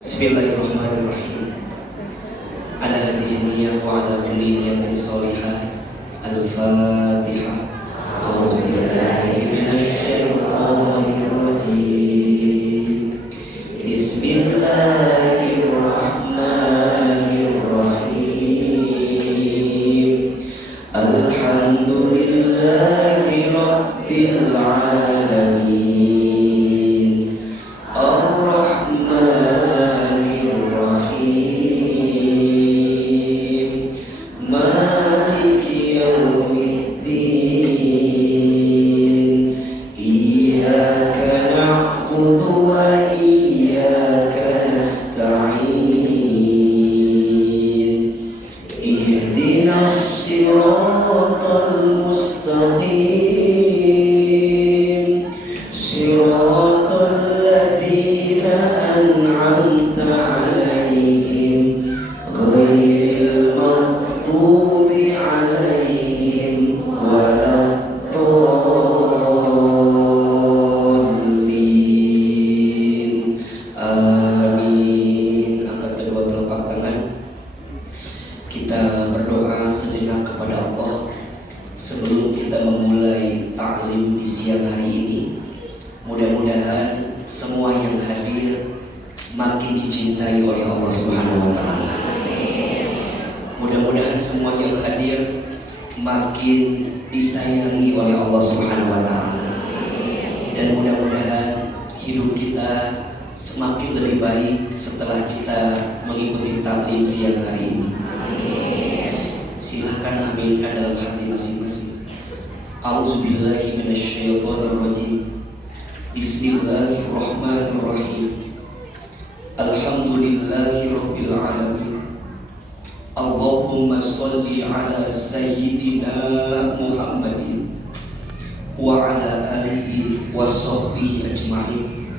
Bismillahirrahmanirrahim. Ala hadhihi niyyah wa ala kulli niyatin shalihah. Al-Fatihah. A'udzu billahi minasy syaithanir rajim. Bismillahirrahmanirrahim. Alhamdulillahi rabbil alamin. Sebelum kita memulai ta'lim di siang hari ini, mudah-mudahan semua yang hadir makin dicintai oleh Allah Subhanahu wa Ta'ala. Mudah-mudahan semua yang hadir makin disayangi oleh Allah Subhanahu wa Ta'ala. Dan mudah-mudahan hidup kita semakin lebih baik setelah kita mengikuti ta'lim siang hari ini. Silahkan aminkan dalam hati masing-masing. A'udzubillahi minasyaitonirrajim. Bismillahirrahmanirrahim. Alhamdulillahi rabbil alamin. Allahumma sholli ala sayyidina Muhammadin wa ala alihi wa sahbihi ajma'in.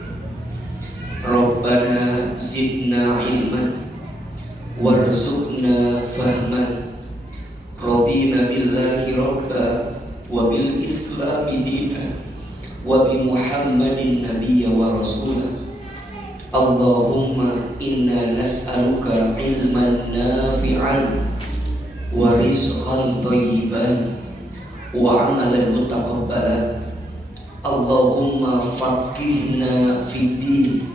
Rabbana zidna ilman warzuqna fahman. Radina billahi rabba wa bil islami dina wa bi Muhammadin nabiyya wa rasula. Allahumma inna nas'aluka ilman nafi'an wa rizqan thayyiban wa amalan mutaqabbalan. Allahumma faqihna fid din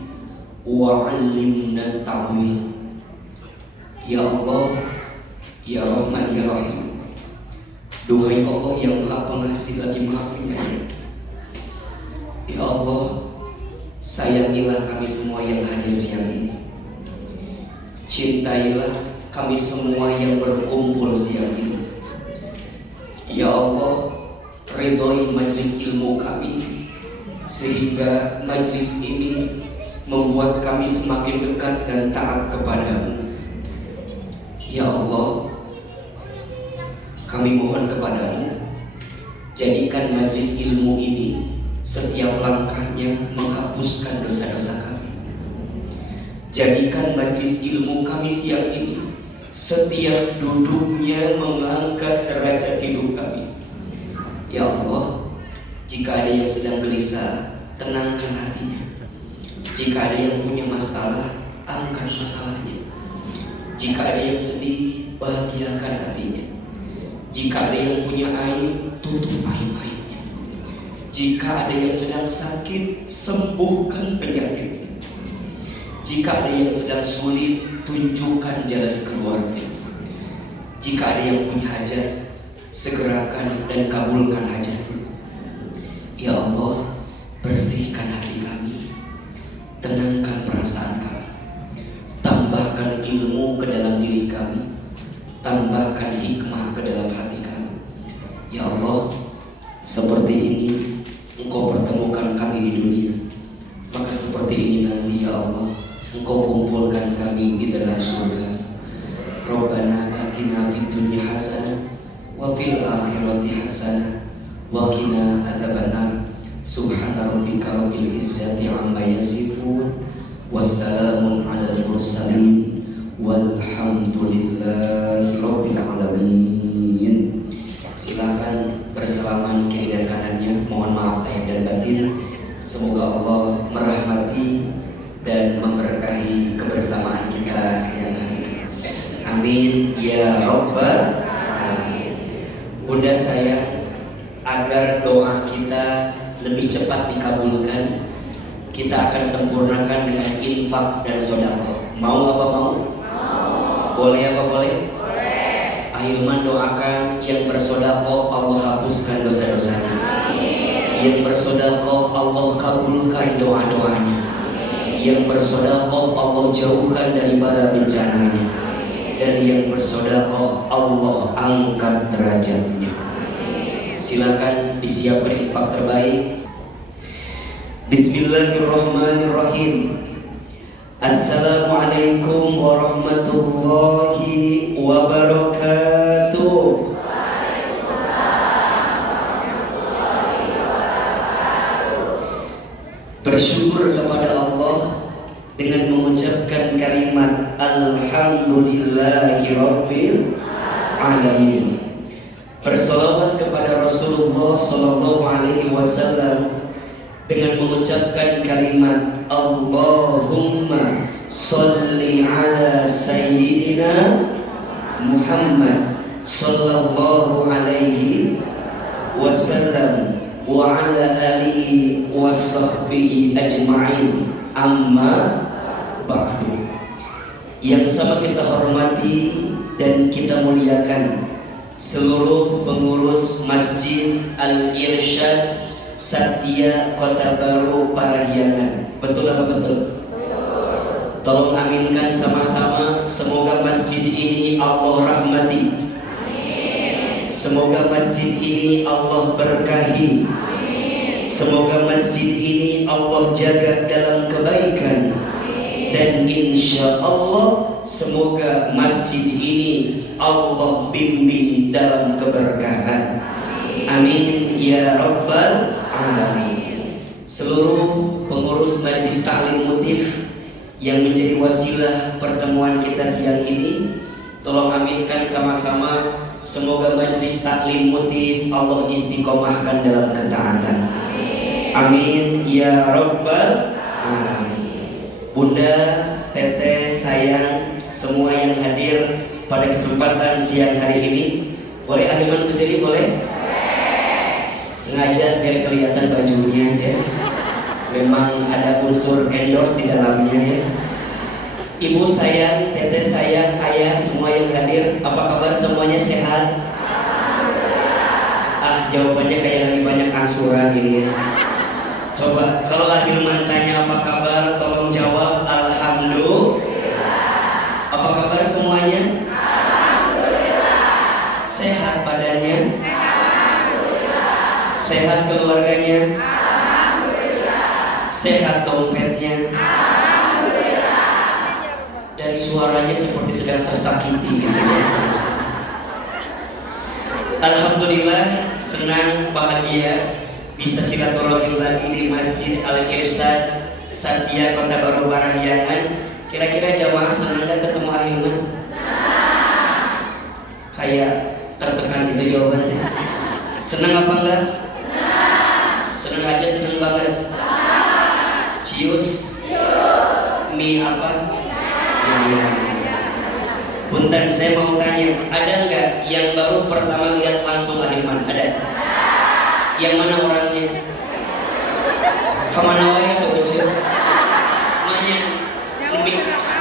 wa 'allimna ta'wil. Ya Allah, Ya Rahman, Ya Rahim. Duhai Allah yang Maha Pengasih lagi Maha Penyayang. Ya Allah, sayangilah kami semua yang hadir siang ini. Cintailah kami semua yang berkumpul siang ini. Ya Allah, ridhoi majlis ilmu kami, sehingga majlis ini membuat kami semakin dekat dan taat kepadamu. Ya Allah, kami mohon kepadamu, jadikan majlis ilmu ini setiap langkahnya menghapuskan dosa-dosa kami. Jadikan majlis ilmu kami siang ini setiap duduknya mengangkat derajat hidup kami. Ya Allah, jika ada yang sedang gelisah, tenangkan hatinya. Jika ada yang punya masalah, angkat masalahnya. Jika ada yang sedih, bahagiakan hatinya. Jika ada yang punya aib, tutup aib-aibnya. Jika ada yang sedang sakit, sembuhkan penyakitnya. Jika ada yang sedang sulit, tunjukkan jalan keluarnya. Jika ada yang punya hajat, segerakan dan kabulkan hajatnya. Ya Allah, bersihkan hati kami, tenangkan perasaan kami, tambahkan ilmu ke dalam diri kami, tambahkan hikmah ke dalam hati kami. Ya Allah, seperti ini Engkau pertemukan kami di dunia, maka seperti ini nanti ya Allah Engkau kumpulkan kami di dalam surga. Rabbana atina fid dunya hasanah wa fil akhirati hasanah wa qina adzabannar. Subhana rabbika rabbil izzati amma yasifun. Wassalamun alal mursalin. Walhamdulillahi rabbil alamin. Silakan bersalaman kiri dan kanannya. Mohon maaf lahir dan batin. Semoga Allah merahmati dan memberkahi kebersamaan Amin ya Rabbal alamin. Bunda sayang, agar doa kita lebih cepat dikabulkan, kita akan sempurnakan dengan infak dan sedekah. Mau apa mau? Boleh apa boleh? Boleh. Ahilman doakan yang bersedekah Allah hapuskan dosa-dosanya. Yang bersedekah Allah kabulkan doa-doanya. Yang bersedekah Allah jauhkan dari bala bencananya. Dan yang bersedekah Allah angkat derajatnya. Silakan disiapkan infak terbaik. Bismillahirrahmanirrahim. Assalamualaikum warahmatullahi wabarakatuh. Bersyukur kepada Allah dengan mengucapkan kalimat Alhamdulillahirabbil alamin. Bersolawat kepada Rasulullah sallallahu alaihi wasallam dengan mengucapkan kalimat Allahumma sholli ala sayyidina Muhammad sallallahu alaihi wasallam wa ala alihi wa sahbihi ajma'in, amma ba'du. Yang sama kita hormati dan kita muliakan seluruh pengurus Masjid Al-Irsyad Satya Kota Baru Parahyangan. Betul apa betul? Betul. Tolong aminkan sama-sama. Semoga masjid ini Allah rahmati. Amin. Semoga masjid ini Allah berkahi. Amin. Semoga masjid ini Allah jaga dalam kebaikan. Amin. Dan insya Allah semoga masjid ini Allah bimbing dalam keberkahan. Amin ya Rabbal alamin. Seluruh pengurus Majelis Ta'lim Mutif yang menjadi wasilah pertemuan kita siang ini, tolong aminkan sama-sama. Semoga Majelis Ta'lim Mutif Allah istiqomahkan dalam ketaatan. Amin ya Rabbal alamin. Bunda, teteh, sayang, semua yang hadir pada kesempatan siang hari ini, boleh ahilman berdiri? Boleh? Sengaja biar kelihatan bajunya ya. Memang ada unsur endorse di dalamnya ya. Ibu sayang, teteh sayang, ayah semua yang hadir, apa kabar semuanya, sehat? Ah, jawabannya kayak lagi banyak angsuran ini ya. Coba kalau ahilman tanya apa kabar, tolong jawab alhamdulillah. Apa kabar semuanya? Alhamdulillah. Sehat badannya? Sehat keluarganya? Alhamdulillah. Sehat dompetnya? Alhamdulillah. Dari suaranya seperti sedang tersakiti gitu ya. Alhamdulillah, senang, bahagia bisa silaturahim lagi di Masjid Al-Irsyad Satya Kota Baru Parahyangan. Kira-kira jamaah senang gak ketemu ahilman? Kayak tertekan gitu jawabannya. Senang apa enggak? Seneng aja, seneng banget. Cius. Mie apa? Iya. Punten, saya mau tanya, ada nggak yang baru pertama lihat langsung ahilman? Ada? Yang mana orangnya? Kamana wae atau ucap?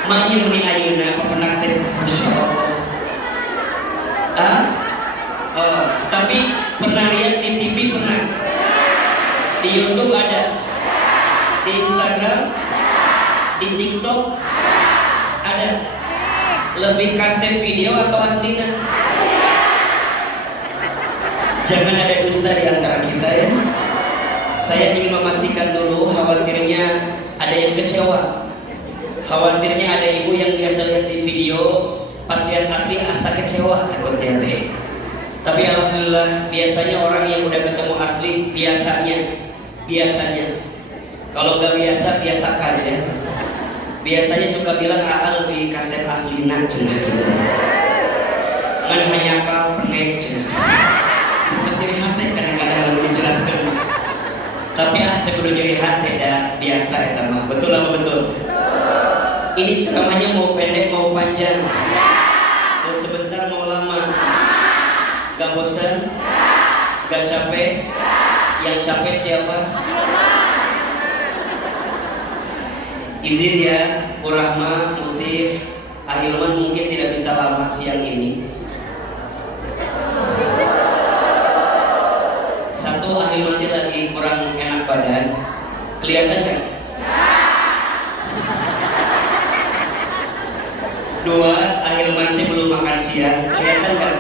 Mahnya meni ayeuna apa pernah teh? Masya Allah. Tapi pernah lihat di TV pernah? Di YouTube ada? Di Instagram? Di TikTok? Ada? Lebih kaset video atau aslinya? Jangan ada dusta di antara kita ya. Saya ingin memastikan dulu, khawatirnya ada yang kecewa. Khawatirnya ada ibu yang biasa lihat di video, pas lihat asli asa kecewa, takut tete. Tapi alhamdulillah, biasanya orang yang udah ketemu asli, biasanya kalau nggak biasa, biasakan ya. Biasanya suka bilang lebih kaset aslinan cenah gitu. Ngan hanya kal penek cenah. Bisa diri hati kadang-kadang lalu dijelaskan. Tapi kudu diri hati dah biasa eta mah. Betul apa betul? Ini ceramahnya mau pendek mau panjang? sebentar mau lama? Gak bosan? Gak capek? Yang capek siapa? Izin ya, Rahma, Mutif, Ahilman mungkin tidak bisa lama siang ini. Satu, Ahilman lagi kurang enak badan. Kelihatan gak? Dua, Ahilman belum makan siang. Kelihatan gak?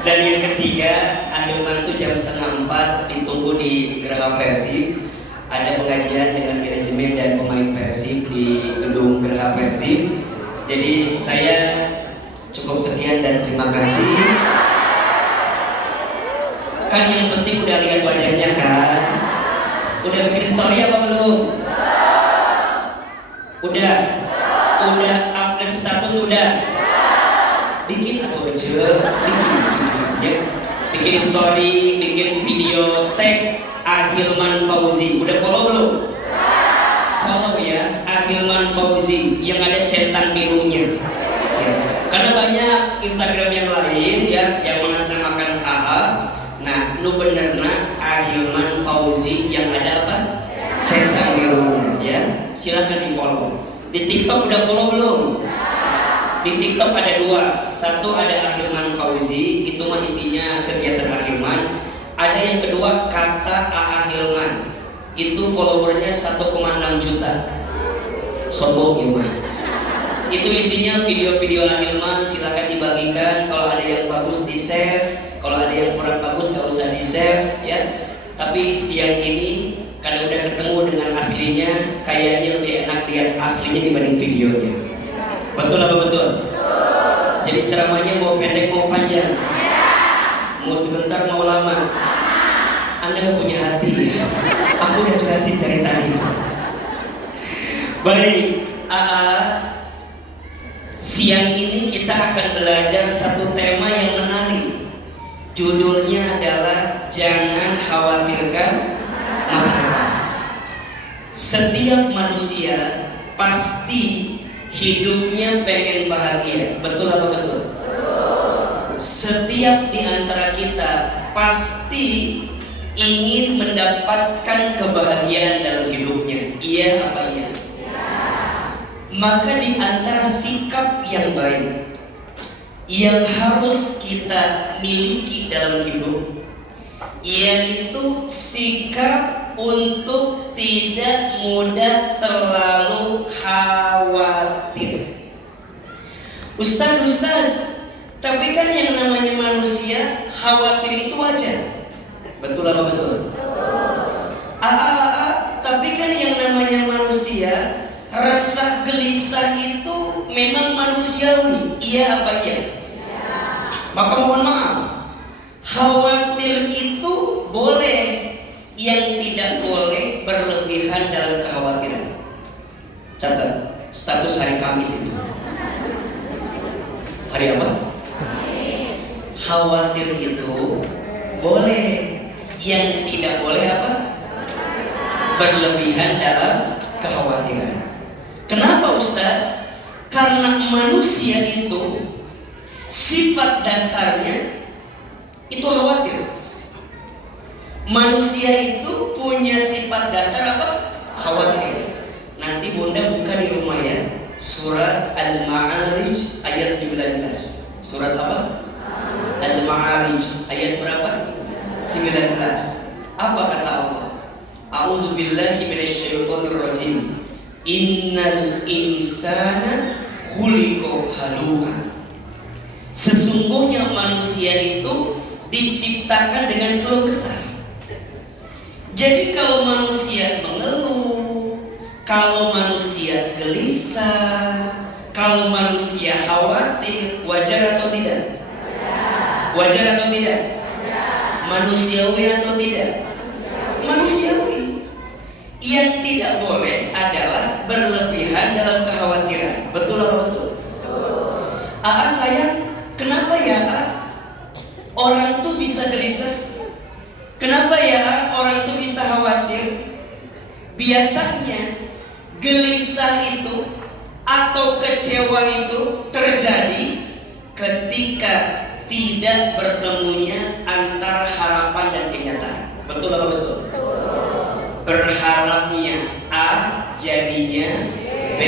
Dan yang ketiga, Ahilman jam 3:30 ditunggu di Geraha Persib. Ada pengajian dengan manajemen dan pemain Persib di gedung Geraha Persib. Jadi saya cukup sekian dan terima kasih. Kan yang penting udah lihat wajahnya kan? Udah bikin story apa belum? Udah update status udah? Bikin atau aja? Bikin story, bikin video, tag Ahilman Fauzi. Udah follow belum? Follow ya, Ahilman Fauzi yang ada centang birunya. Ya. Karena banyak Instagram yang lain ya yang mengatasnamakan AA. Nah, nu benerna Ahilman Fauzi yang ada apa? Centang birunya ya. Silakan di follow. Di TikTok udah follow belum? Di TikTok ada dua, satu ada Ahilman Fauzi, itu mah isinya kegiatan Ahilman. Ada yang kedua kata Ahilman, itu followernya 1,6 juta. Sombong ya mah. Itu isinya video-video Ahilman, silakan dibagikan. Kalau ada yang bagus di save, kalau ada yang kurang bagus nggak usah di save ya. Tapi siang ini karena udah ketemu dengan aslinya, kayaknya lebih enak lihat aslinya dibanding videonya. Betul apa betul? Jadi ceramahnya mau pendek mau panjang? Mau sebentar mau lama? Anda gak punya hati ya? Aku udah jelasin dari tadi. Baik, siang ini kita akan belajar satu tema yang menarik. Judulnya adalah jangan khawatirkan masa depan. Setiap manusia pasti hidupnya pengen bahagia. Betul apa betul? Setiap di antara kita pasti ingin mendapatkan kebahagiaan dalam hidupnya. Iya apa iya? Maka di antara sikap yang baik yang harus kita miliki dalam hidup, yaitu sikap untuk tidak mudah terlalu khawatir. Ustaz, tapi kan yang namanya manusia khawatir itu wajar. Betul apa betul? Tapi kan yang namanya manusia resah gelisah itu memang manusiawi. Iya apa iya? Maka mohon maaf, khawatir itu boleh, yang tidak boleh berlebihan dalam kekhawatiran. Catat, status hari Kamis itu. Hari apa? Khawatir itu boleh, yang tidak boleh apa? Berlebihan dalam kekhawatiran. Kenapa Ustaz? Karena manusia itu sifat dasarnya itu khawatir. Manusia itu punya sifat dasar apa? Khawatir. Nanti Bunda buka di rumah ya, surat Al-Ma'arij ayat 19. Surat apa? Al-Ma'arij ayat berapa? 19. Apa kata Allah? A'udzubillahi minasyaitonirrajim. Innal insana khuliqa halu'an. Sesungguhnya manusia itu diciptakan dengan keluh kesah. Jadi kalau manusia mengeluh, kalau manusia gelisah, kalau manusia khawatir, wajar atau tidak? Wajar atau tidak? Manusiawi atau tidak? Manusiawi. Yang tidak boleh adalah berlebihan dalam kekhawatiran. Betul apa betul? Sayang, kenapa ya orang tuh bisa gelisah? Kenapa ya orang tuh bisa khawatir? Biasanya gelisah itu atau kecewa itu terjadi ketika tidak bertemunya antara harapan dan kenyataan. Betul apa betul? Berharapnya A, jadinya B.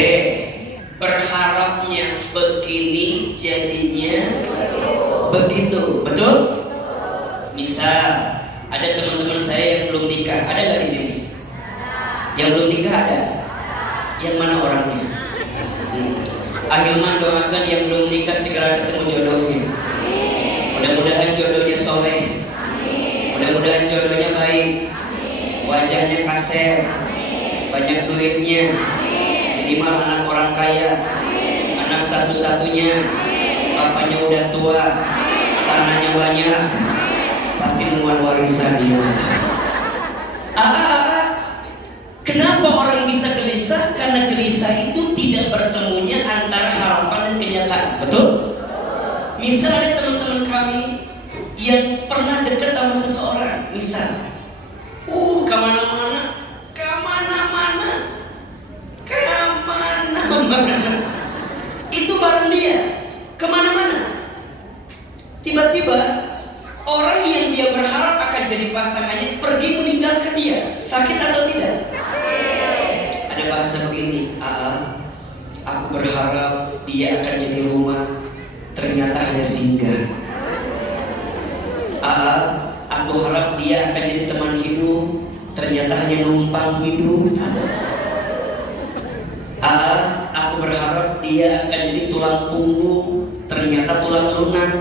Berharapnya begini, jadinya begitu. Betul? Misal ada teman-teman saya yang belum nikah, ada nggak di sini? Yang belum nikah ada? Yang mana orangnya? Ahilman doakan yang belum nikah segera ketemu jodohnya. Mudah-mudahan jodohnya soleh. Mudah-mudahan jodohnya baik. Wajahnya kasar. Banyak duitnya. Minimal anak orang kaya. Anak satu-satunya. Bapaknya udah tua. Tanahnya banyak. Pasti muat warisan dia. Kenapa orang bisa gelisah? Karena gelisah itu tidak bertemunya antara harapan dan kenyataan. Betul? Misal ada teman-teman kami yang pernah dekat sama seseorang, misal, kemana-mana, itu bareng dia, kemana-mana. Tiba-tiba orang yang dia berharap akan jadi pasangannya pergi meninggalkan dia. Sakit atau tidak? Ada bahasa begini, aku berharap dia akan jadi rumah, ternyata hanya singgah. Aku harap dia akan jadi teman hidup, ternyata hanya numpang hidup. Aku berharap dia akan jadi tulang punggung, ternyata tulang lunak.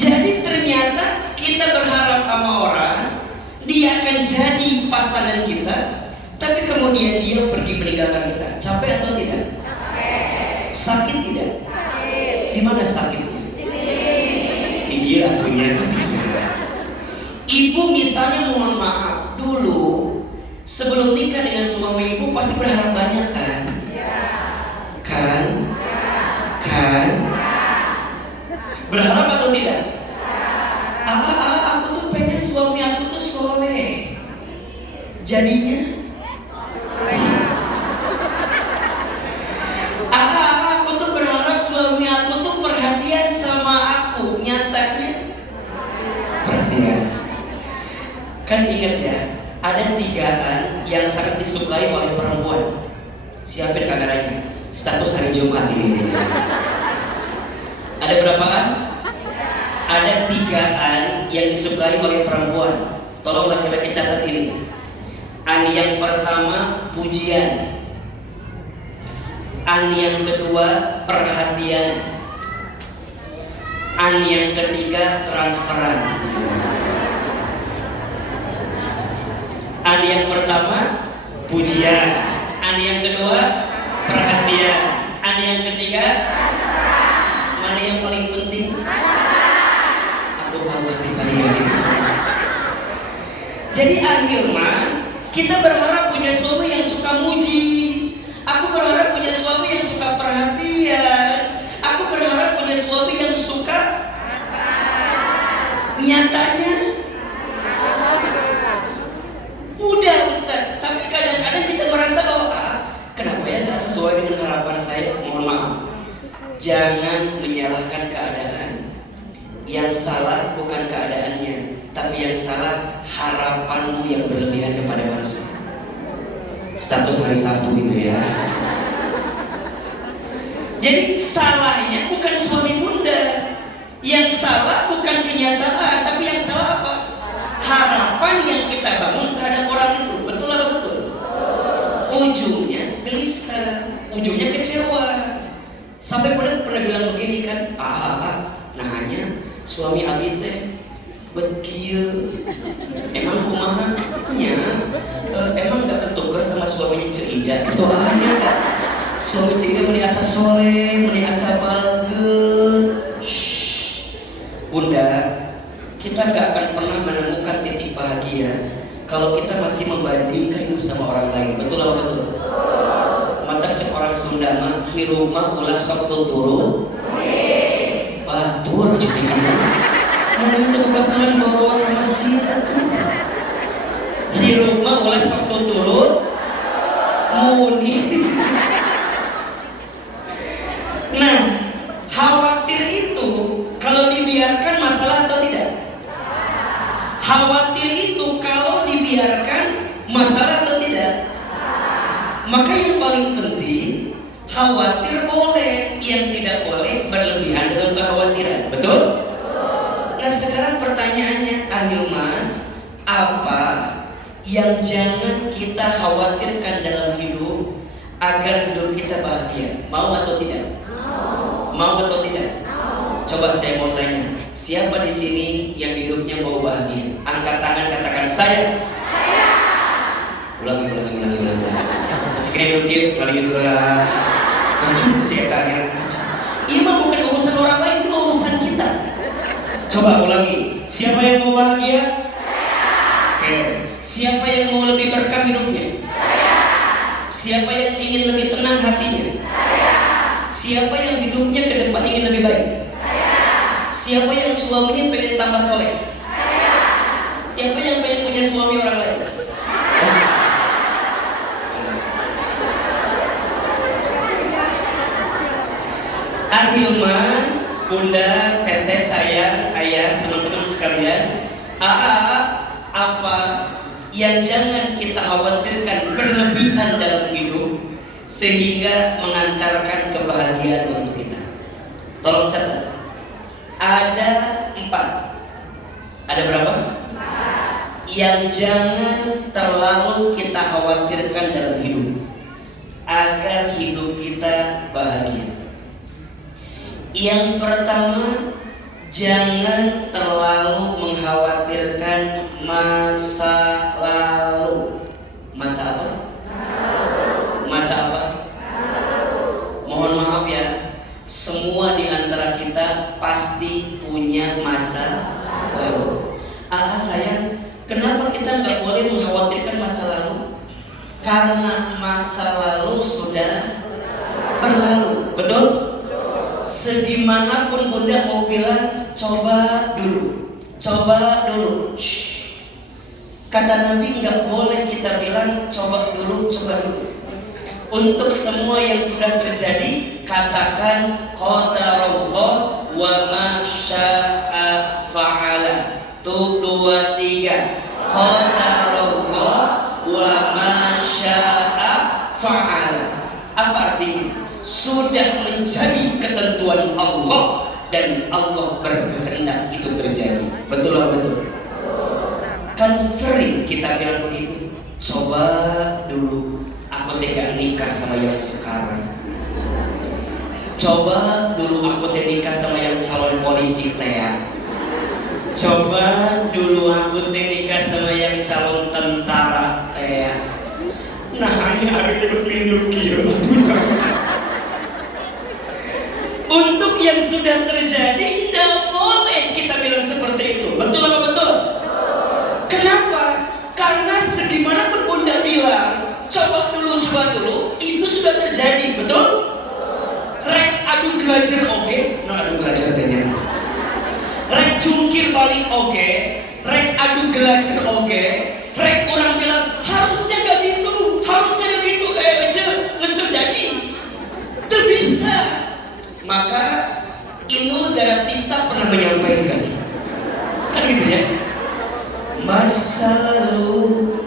Jadi ternyata kita berharap sama orang, dia akan jadi pasangan kita, tapi kemudian dia pergi meninggalkan kita. Capek atau tidak? Capek. Sakit tidak? Sakit. Di mana sakitnya? Di dia atunya. Ibu misalnya, mohon maaf, dulu sebelum nikah dengan suami ibu pasti berharap banyak kan? Ya. Kan? Ya. Kan? Ya. Berharap atau tidak? Aku tuh pengen suami aku tuh soleh. Jadinya aku tuh berharap suami aku tuh perhatian sama aku. Nyatanya perhatian. Kan ingat ya, ada 3 yang sangat disukai oleh perempuan. Siapin kameranya. Status hari Jumat ini. Ada berapaan? Ada 3 yang disukai oleh perempuan. Tolong laki-laki catat ini. Yang pertama pujian. Yang kedua perhatian. Yang ketiga transferan. Yang pertama pujian. Yang kedua perhatian. Yang ketiga mana yang paling penting? Aku tahu hati kalian itu semua. Jadi akhirnya kita berharap punya suami yang suka muji. Aku berharap punya suami yang suka perhatian. Aku berharap punya suami yang suka. Nyatanya udah Ustaz, tapi kadang-kadang kita merasa bahwa kenapa ya nggak sesuai dengan harapan saya. Mohon maaf, jangan menyalahkan keadaan. Yang salah bukan keadaannya, tapi yang salah harapanmu yang berlebihan kepada manusia. Status hari Sabtu itu ya. Jadi salahnya bukan suami bunda. Yang salah bukan kenyataan, tapi yang salah apa? Harapan yang kita bangun terhadap orang itu. Betul apa betul? Ujungnya gelisah, ujungnya kecewa. Sampai pernah bilang begini kan, nah hanya suami abi teh bekieu emang kumaha nya, emang gak ketukar sama suaminya Ceida gitu ada gak? Suami Ceida meni asa soleh, meni asa balgeun. Bunda, kita gak akan pernah menemukan titik bahagia kalau kita masih membandingkan hidup sama orang lain. Betul apa betul? Mata cek orang Sunda mah hiruma ulah sok tuturun batur jadi kamu mau itu kebasaran dibawa ke masjid hiruma ulah sok tuturun muni Maka yang paling penting, khawatir boleh, yang tidak boleh berlebihan dengan kekhawatiran. Betul? Nah sekarang pertanyaannya, Ahilman, apa yang jangan kita khawatirkan dalam hidup agar hidup kita bahagia? Mau atau tidak? Mau atau tidak? Coba saya mau tanya, siapa di sini yang hidupnya mau bahagia? Angkat tangan, katakan saya. Ulangi. Masih kena duduk, kali lah. Muncul saya tanya. Ini mah bukan urusan orang lain, ini urusan kita. Coba ulangi. Siapa yang mau bahagia? Oke. Siapa yang mau lebih berkah hidupnya? Siapa yang ingin lebih tenang hatinya? Siapa yang hidupnya ke depan ingin lebih baik? Siapa yang suaminya pengen tambah soleh? Siapa yang pengen punya suami orang lain? Ahilman, bunda, teteh, sayang, ayah, teman-teman sekalian, apa yang jangan kita khawatirkan berlebihan dalam hidup sehingga mengantarkan kebahagiaan untuk kita? Tolong catat. Ada 4. Ada berapa? Yang jangan terlalu kita khawatirkan dalam hidup agar hidup kita bahagia. Yang pertama, jangan terlalu mengkhawatirkan masa lalu. Masa apa? Masa apa? Mohon maaf ya, semua di antara kita pasti punya masa lalu. Sayang, kenapa kita nggak boleh mengkhawatirkan masa lalu? Karena masa lalu sudah berlalu, betul? Segimanapun bunda mau bilang, coba dulu. Shh. Kata Nabi nggak boleh kita bilang coba dulu. Untuk semua yang sudah terjadi, katakan qadarullah wa ma syaa fa'ala. Tuh 2, 3. Qadarullah wa ma syaa fa'ala. Apa artinya? Sudah menjadi ketentuan Allah dan Allah berkehendak itu terjadi. Betul atau betul? Kan sering kita bilang begitu. Coba dulu, aku tidak nikah sama yang sekarang. Coba dulu aku tidak nikah sama yang calon polisi teh. Coba dulu aku tidak nikah sama yang calon tentara teh. Nah ini agak berlindung kira. Untuk yang sudah terjadi, tidak boleh kita bilang seperti itu. Betul apa betul? Kenapa? Karena segimanapun bunda bilang, coba dulu, itu sudah terjadi, betul? Rek adu gelajar oke, adu gelajar tanya. Rek jungkir balik oke, rek adu gelajar oke, rek orang bilang harusnya gak gitu, nggak terjadi, terbisa. Maka Inul Daratista pernah menyampaikan, kan gitu ya, masa lalu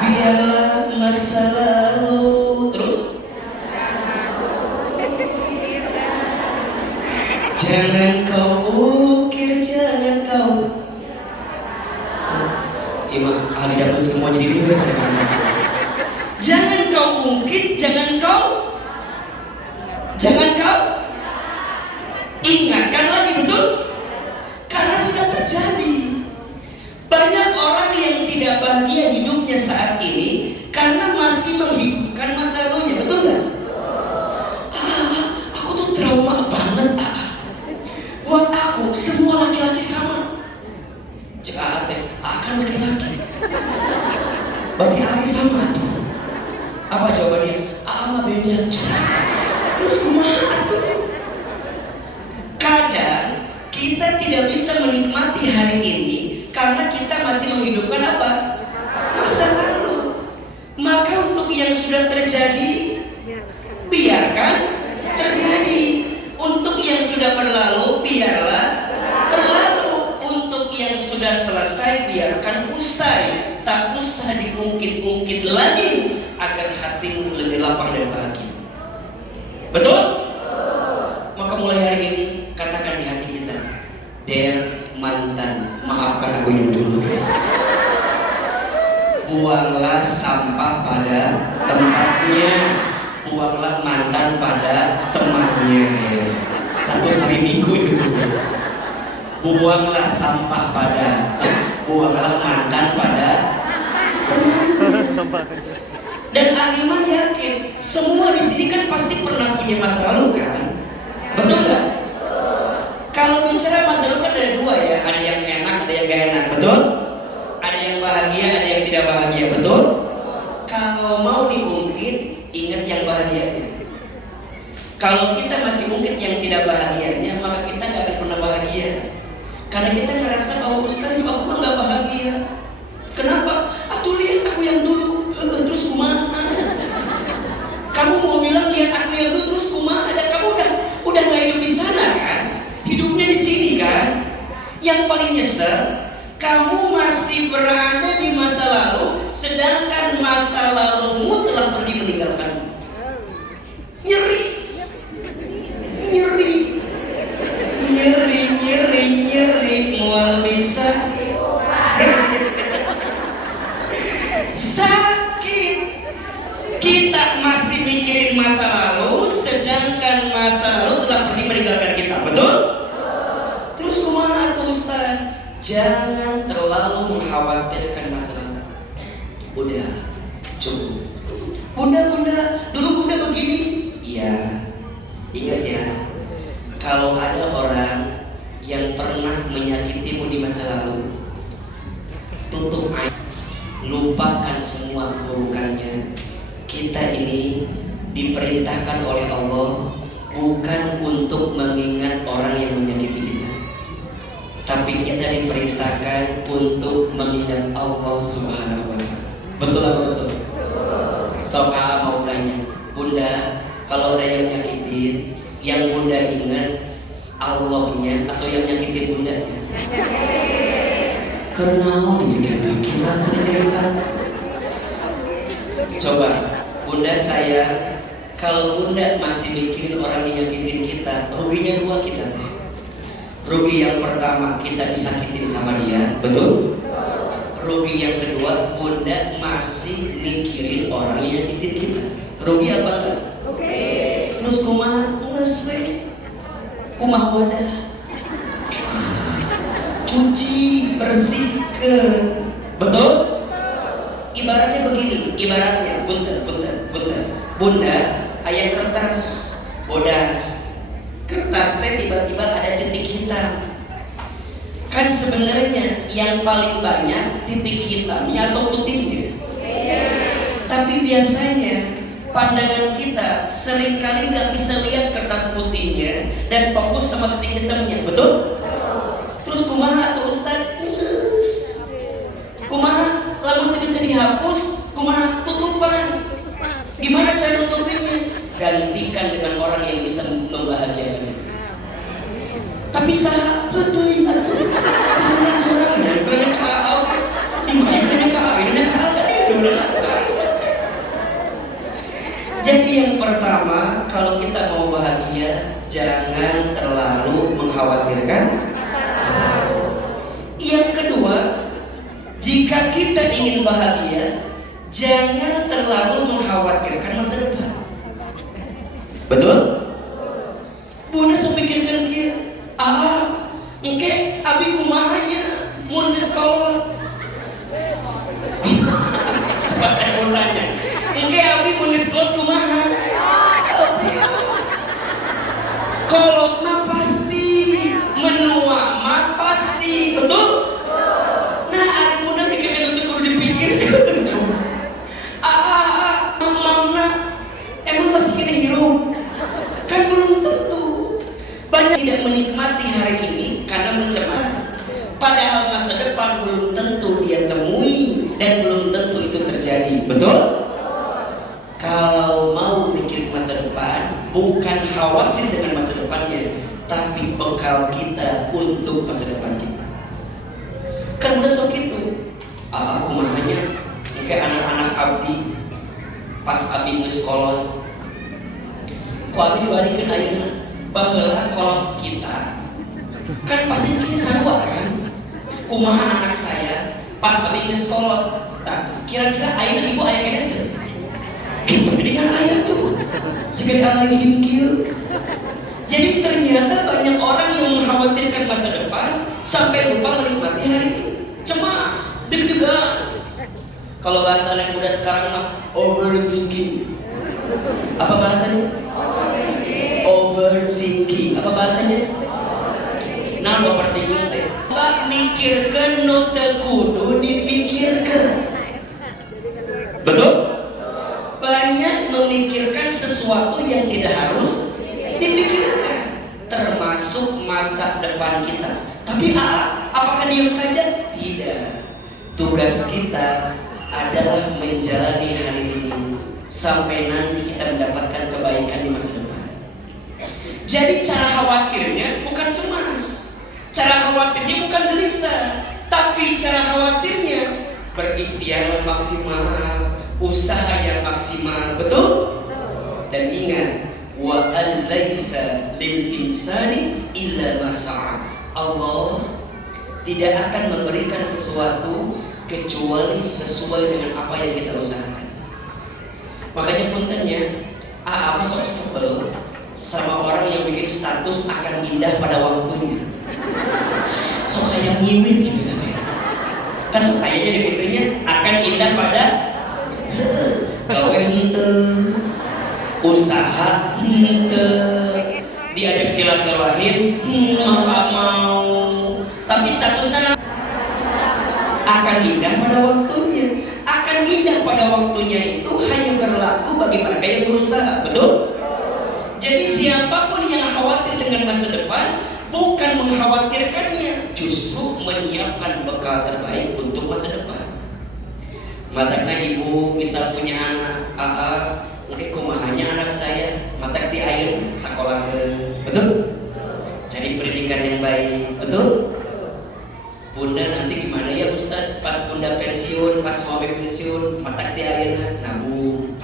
biarlah masa lalu. Terus jangan kau ukir, jangan kau Imam ahli dapur semua jadi lihat. Jangan kau ungkit, jangan kau ingatkan lagi, betul? Karena sudah terjadi. Banyak orang yang tidak bahagia hidupnya saat ini karena masih menghidupkan masa lalunya, betul nggak? Aku tuh trauma banget. Buat aku semua laki-laki sama. Cek akan laki-laki. Berarti Ari sama tuh. Apa jawabannya? Ama beda. Terus kumaha tuh? Kadang kita tidak bisa menikmati hari ini karena kita masih menghidupkan apa? Masa lalu. Maka untuk yang sudah terjadi, biarkan terjadi. Untuk yang sudah berlalu, biarlah berlalu. Untuk yang sudah selesai, biarkan usai. Tak usah diungkit-ungkit lagi. agar hatimu lebih lapang dan bahagia. Betul? Maka mulai hari ini katakan di hati kita, "Der mantan, maafkan aku yang dulu." Buanglah sampah pada tempatnya, buanglah mantan pada temannya. Status hari Minggu itu tuh. Buanglah sampah pada, buanglah mantan pada teman. Dan Ahilman yakin semua di sini kan pasti pernah punya masa lalu kan? Betul nggak? Kalau bicara masa lalu kan ada dua ya, ada yang enak, ada yang gak enak, betul? Ada yang bahagia, ada yang tidak bahagia, betul? Kalau mau diungkit, ingat yang bahagianya. Kalau kita masih ungkit yang tidak bahagianya, maka kita gak akan pernah bahagia. Karena kita ngerasa bahwa Ustaz, aku mah gak bahagia. Kenapa? Atuh lihat aku yang dulu, terus kumaha? Kamu mau bilang lihat aku yang dulu terus kumaha? Ada kamu udah gak hidup di sana kan? Hidupnya di sini kan? Yang paling nyesel, kamu masih berada di masa lalu, sedangkan masa lalumu telah pergi meninggalkanmu. Nyeri, nyeri, nyeri, nyeri, nyeri, mual bisa. Sakit. Kita masih mikirin masa lalu, sedangkan masa lalu telah pergi meninggalkan kita, betul? Terus kumaha tuh Ustaz? Jangan terlalu mengkhawatirkan masa lalu. Udah, cukup. Bunda, dulu bunda begini. Iya, ingat ya, kalau ada orang yang pernah menyakitimu di masa lalu, tutup air, lupakan semua keburukannya. Kita ini diperintahkan oleh Allah bukan untuk mengingat orang yang menyakiti kita, tapi kita diperintahkan untuk mengingat Allah Subhanahu wa Ta'ala. Betul apa betul? Soal mau tanya, Bunda, kalau ada yang nyakitin, yang Bunda ingat Allahnya atau yang nyakitin Bundanya? Karena mau dipikir-pikir. Coba, Bunda saya, kalau Bunda masih mikirin orang yang nyakitin kita, ruginya dua kita teh. Rugi yang pertama, kita disakitin sama dia, betul? Rugi yang kedua, Bunda masih mikirin orang yang nyakitin kita. Rugi apa enggak? Oke. Terus kumaha? Nges we. Kumaha wadah. Cuci, bersihkan. Betul? Ibaratnya begini, ibaratnya, punten. Bunda, aya kertas, bodas. Kertas teh tiba-tiba ada titik hitam. Kan sebenarnya yang paling banyak titik hitamnya atau putihnya. Tapi biasanya pandangan kita seringkali nggak bisa lihat kertas putihnya dan fokus sama titik hitamnya, betul? Terus kumaha tuh Ustaz? Kumaha? Lamun bisa dihapus, kumaha? Tutupan. Gimana cara nutupinnya? Gantikan dengan orang yang bisa membahagiakan. Tapi salah betul itu. Karena suaranya, karena KAA, karena KAA. Jadi yang pertama, kalau kita mau bahagia, jangan terlalu mengkhawatirkan masa lalu. Yang kedua, jika kita ingin bahagia, jangan terlalu mengkhawatirkan masa depan. Betul? Bunda sepikirkan kia. Engke abi kumahanya mun geus kolot. Coba saya mau tanya. Engke abi mun geus kolot kumaha? Kolot mah pasti, menua mah pasti, betul? Nah, ari bunda mikirkeun itu kudu dipikirkeun. Mamna emang masih kita hirup? Kan belum tentu. Banyak tidak menikmati hari ini karena mencemar. Padahal masa depan belum tentu dia temui dan belum tentu itu terjadi. Betul? Kalau mau mikir masa depan, bukan khawatir dengan masa depannya, tapi bekal kita untuk masa depan kita. Kan udah sok itu. Kumahanya kayak anak-anak abdi pas abi geus kolot. Ku abi dibalikeun ayeuna. Baheula kolot kita kan pasti kini sarua kan. Kumaha anak saya pas abi geus kolot. Tah, kira-kira ayeuna ibu aya keneh teu? Kitu dengan aya tuh. Segede alaihin kieu. Jadi ternyata banyak orang yang mengkhawatirkan masa depan sampai lupa menikmati hari ini. Cemas, deg-degan. Kalau bahasa anak muda sekarang mah overthinking. Apa bahasanya? Overthinking. Apa bahasanya? Nah, overthinking teh. Mbak mikirkeun nu teu kudu dipikirkeun. Betul? Banyak memikirkan sesuatu yang tidak harus dipikirkan, termasuk masa depan kita. Tapi apakah diam saja? Tidak. Tugas kita adalah menjalani hari ini sampai nanti kita mendapatkan kebaikan di masa depan. Jadi cara khawatirnya bukan cemas, cara khawatirnya bukan gelisah, tapi cara khawatirnya berikhtiar maksimal, usaha yang maksimal. Betul? Dan ingat, wa alaisa lil insani illa ma sa'a. Allah tidak akan memberikan sesuatu kecuali sesuai dengan apa yang kita usahakan. Makanya puntennya apa sok sebel sama orang yang bikin status akan indah pada waktunya. Sok kayak ngiwit gitu tadi. Kan sok kayaknya dipikirnya akan indah pada gawe henteu, usaha henteu, diajak silaturahim nggak mau, tapi statusnya akan indah pada waktunya. Akan indah pada waktunya itu hanya berlaku bagi mereka yang berusaha. Betul? Jadi siapapun yang khawatir dengan masa depan bukan mengkhawatirkannya, justru menyiapkan bekal terbaik untuk masa depan. Matakna ibu misal punya anak, mungkin kumahanya anak saya, matak ti ayeuna sakolahkeun. Betul? Cari pendidikan yang baik. Betul? Bunda nanti gimana ya Ustaz? Pas bunda pensiun, pas suami pensiun, matak ti ayeuna nabung.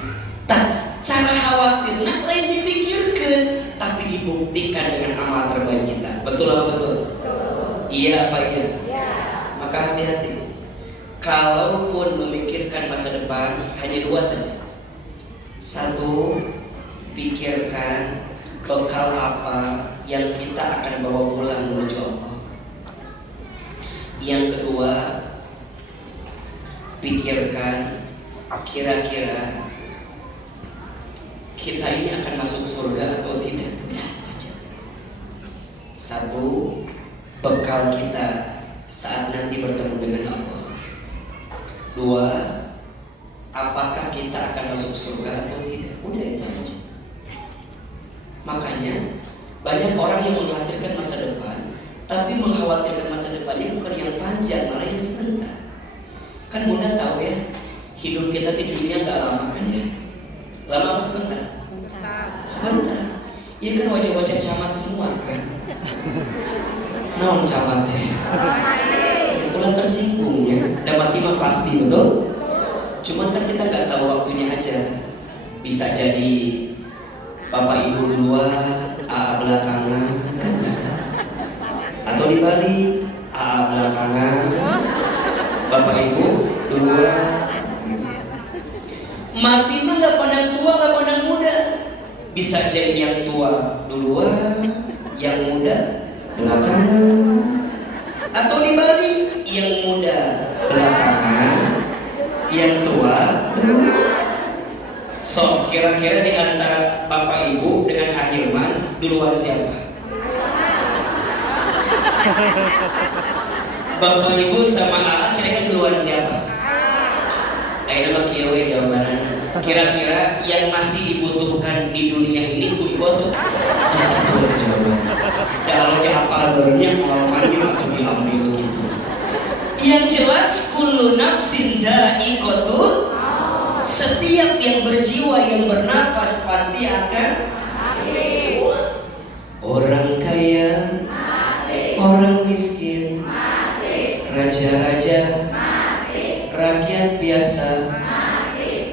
Tah, cara khawatirna lain dipikirkan, tapi dibuktikan dengan amal terbaik kita. Betul apa betul? Iya apa iya? Maka hati-hati. Kalaupun memikirkan masa depan, hanya dua saja. Satu, pikirkan bekal apa yang kita akan bawa pulang menuju Allah. Yang kedua, pikirkan kira-kira kita ini akan masuk surga atau tidak. Satu, bekal kita saat nanti bertemu dengan Allah. Dua, apakah kita akan masuk surga atau tidak. Udah itu aja. Makanya banyak orang yang mengkhawatirkan masa depan, tapi mengkhawatirkan masa depannya bukan yang panjang, malah yang sebentar. Kan Bunda tahu ya, hidup kita di dunia gak lama kan ya. Lama apa sebentar? Sebentar. Iya kan wajah-wajah camat semua kan. Naon camat teh? Ulah tersinggung ya. Dapat mah pasti betul. Cuman kan kita nggak tahu waktunya aja. Bisa jadi bapak ibu duluan, AA belakangan, kan bisa. Atau dibalik, AA belakangan, bapak ibu duluan. Mati mah nggak pandang tua, nggak pandang muda. Bisa jadi yang tua duluan, yang muda belakangan. Atau dibalik, yang muda belakangan, yang tua duluan. So, kira-kira di antara bapak ibu dengan Ahilman duluan siapa? Bapak ibu sama AA kira-kira duluan siapa? Ayo nama kieu jawabannya. Kira-kira yang masih dibutuhkan di dunia ini ibu tuh? Ya gitu lah jawabannya. Ya kalau dia apal barunya pengalamannya atau diambil gitu. Yang jelas kullu nafsin dha'iqatul. Setiap yang berjiwa yang bernafas pasti akan semua. Orang kaya, orang miskin, raja-raja, rakyat biasa,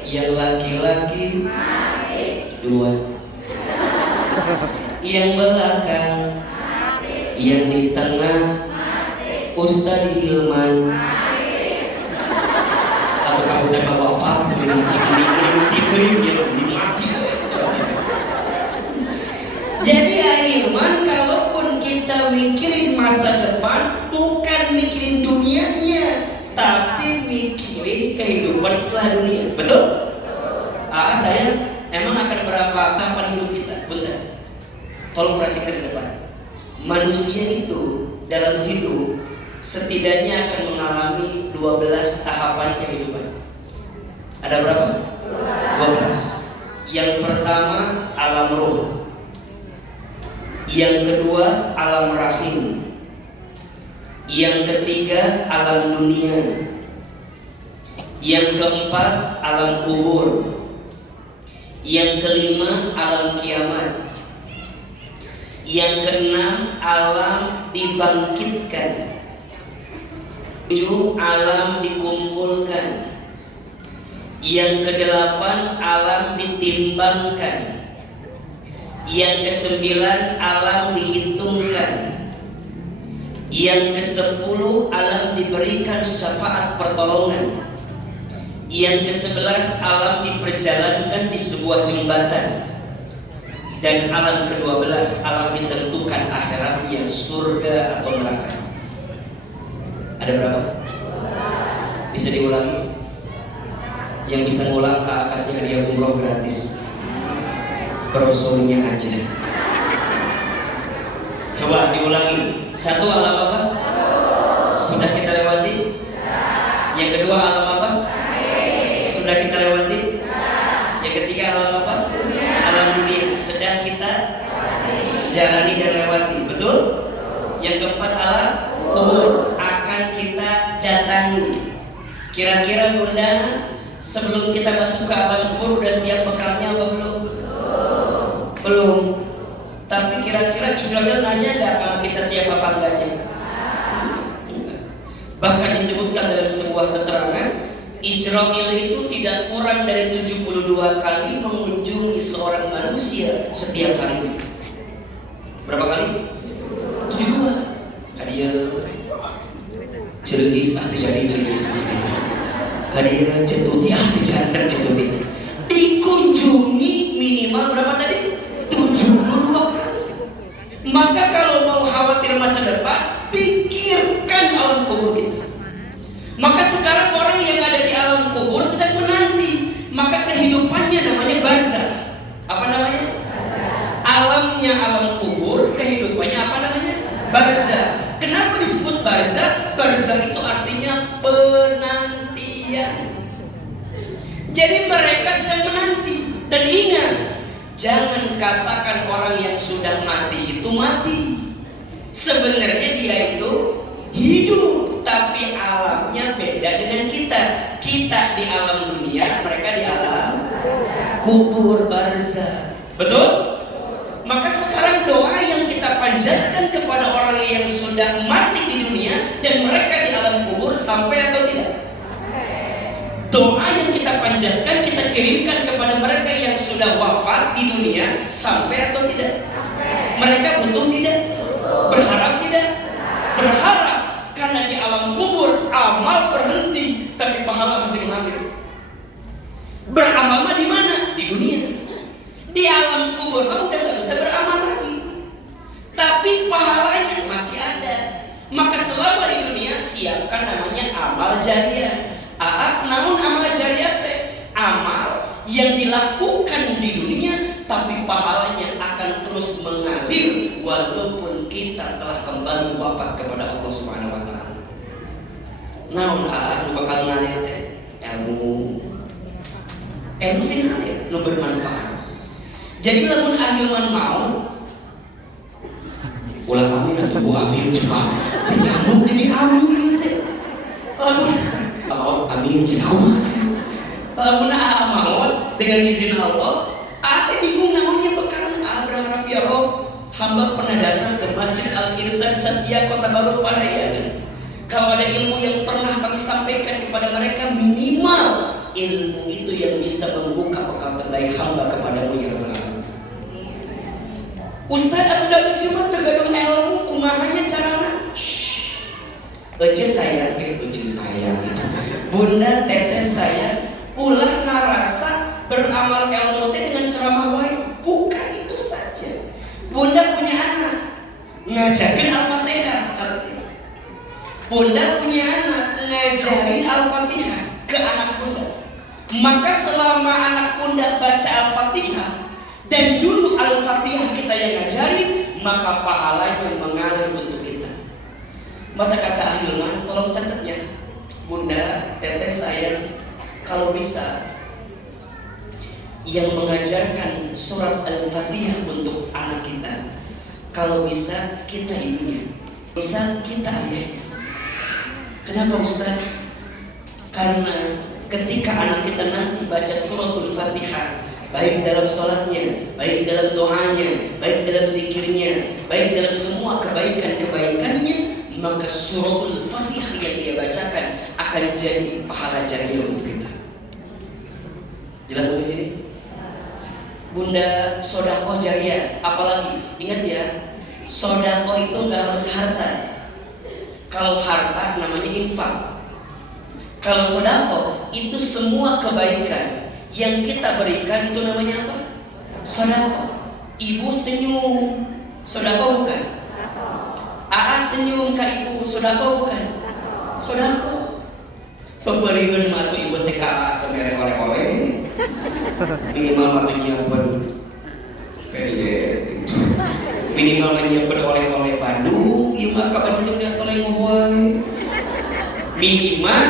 Yang laki-laki mati duluan. Yang belakang mati. Yang di tengah mati. Ustadz Hilman mati. Atau kalau saya mau wafat jadi Hilman, kalaupun kita mikirin masa depan, bukan mikirin dunianya, tapi mikirin kehidupan setelah dunia. Betul? Saya emang akan berapa tahapan hidup kita? Bentar, tolong perhatikan di depan. Manusia itu dalam hidup setidaknya akan mengalami 12 tahapan kehidupan. Ada berapa? 12. Yang pertama alam roh. Yang kedua alam rahim. Yang ketiga alam dunia. Yang keempat alam kubur. Yang kelima alam kiamat. Yang keenam alam dibangkitkan. 7 alam dikumpulkan. Yang kedelapan alam ditimbangkan. Yang kesembilan alam dihitungkan. Yang kesepuluh alam diberikan syafaat pertolongan. Yang ke-11 alam diperjalankan di sebuah jembatan. Dan alam ke-12 alam ditentukan akhiratnya surga atau neraka. Ada berapa? Bisa diulangi? Yang bisa ngulang kasih hadiah umroh gratis. Brosurnya aja. Coba diulangi. 1 alam apa? Sudah kita lewati? Yang kedua alam apa? Sudah kita lewati? Yang ketiga alam apa? Alam dunia. Sedang kita jalani dan lewati. Betul? Yang keempat alam kubur. Akan kita datangi. Kira-kira Bunda, sebelum kita masuk ke alam kubur udah siap bekalnya apa belum? Belum. Tapi kira-kira Israel nanya nggak kalau kita siap apa enggaknya? Bahkan disebutkan dalam sebuah keterangan, Israel itu tidak kurang dari 72 kali mengunjungi seorang manusia setiap hari. Berapa kali? 72. Kadia cerdik jadi cerdik. Kadia cetuti jantan cetuti. Dikunjungi minimal berapa tadi? 72 kali. Maka kalau mau khawatir masa depan, pikirkan alam kubur kita. Maka sekarang orang yang ada di alam kubur sedang menanti. Maka kehidupannya namanya barzakh. Apa namanya? Alamnya alam kubur, kehidupannya apa namanya? Barzakh. Kenapa disebut barzakh? Barzakh itu artinya penantian. Jadi mereka sedang menanti. Dan ingat, jangan katakan orang yang sudah mati itu mati. Sebenarnya dia itu hidup, tapi alamnya beda dengan kita. Kita di alam dunia, mereka di alam kubur barzakh. Betul? Maka sekarang doa yang kita panjatkan kepada orang yang sudah mati di dunia dan mereka di alam kubur sampai atau tidak? Doa yang kita panjatkan, kita kirimkan kepada mereka yang sudah wafat di dunia sampai atau tidak? Mereka butuh tidak? Berharap tidak? Berharap. Karena di alam kubur amal berhenti, tapi pahala masih mengalir. Beramal mah di mana? Di dunia. Di alam kubur mah udah nggak bisa beramal lagi, tapi pahalanya masih ada. Maka selama di dunia siapkan namanya amal jariyah. Namun amal jariyah amal yang dilakukan di dunia, tapi pahalanya akan terus mengalir walaupun kita telah kembali wafat kepada Allah Subhanahu Wa Taala. Namun bakal ngalir teh ilmu sih ngalir, nu bermanfaat. Jadi lamun ahilman maut, ulah amin atau bu amin coba, nyambung jadi amin teh. Amin jadi kumaha. Lamun maut dengan izin Allah, bingung namanya bekal. Berharap ya Allah, hamba pernah datang ke Masjid Al-Irsyad Satya Kota Baru Parayangan. Kalau ada ilmu yang pernah kami sampaikan kepada mereka, minimal ilmu itu yang bisa bisa membuka bekal terbaik hamba kepadamu ya Rabbal Alamin. Ustaz atuh da cuma tergaduh ilmu kumahanya carana. Ece saya gitu. Bunda teteh saya ulah ngarasa beramal ilmu teh dengan ceramah wae. Bukan itu saja. Bunda punya anak ngajarin Al-Fatihah. Bunda punya anak ngajarin Al-Fatihah ke anak bunda. Maka selama anak bunda baca Al-Fatihah dan dulu Al-Fatihah kita yang ngajarin, maka pahalanya mengalir untuk kita. Maka kata Ahilman, tolong catat ya, Bunda, teteh sayang, kalau bisa yang mengajarkan surat Al-Fatihah untuk anak kita, kalau bisa kita ibunya, bisa kita ayahnya. Kenapa Ustaz? Karena ketika anak kita nanti baca suratul Fatihah, baik dalam sholatnya, baik dalam doanya, baik dalam zikirnya, baik dalam semua kebaikan-kebaikannya, maka suratul Fatihah yang dia bacakan akan jadi pahala jariah untuk kita. Jelas sampai sini? Bunda, sodakoh jariah, apalagi ingat ya, sodakoh itu nggak harus harta. Kalau harta namanya infak. Kalau sodako itu semua kebaikan yang kita berikan itu namanya apa? Sodako. Ibu senyum, sodako bukan? Aa senyum ke ibu, sodako bukan? Sodako. Pemberian matu ibu TK atau merek oleh-oleh minimal matunya pun minimal menyiapkan oleh-oleh Bandung, iya mah ke Bandung dia soleh ngohoi. Minimal,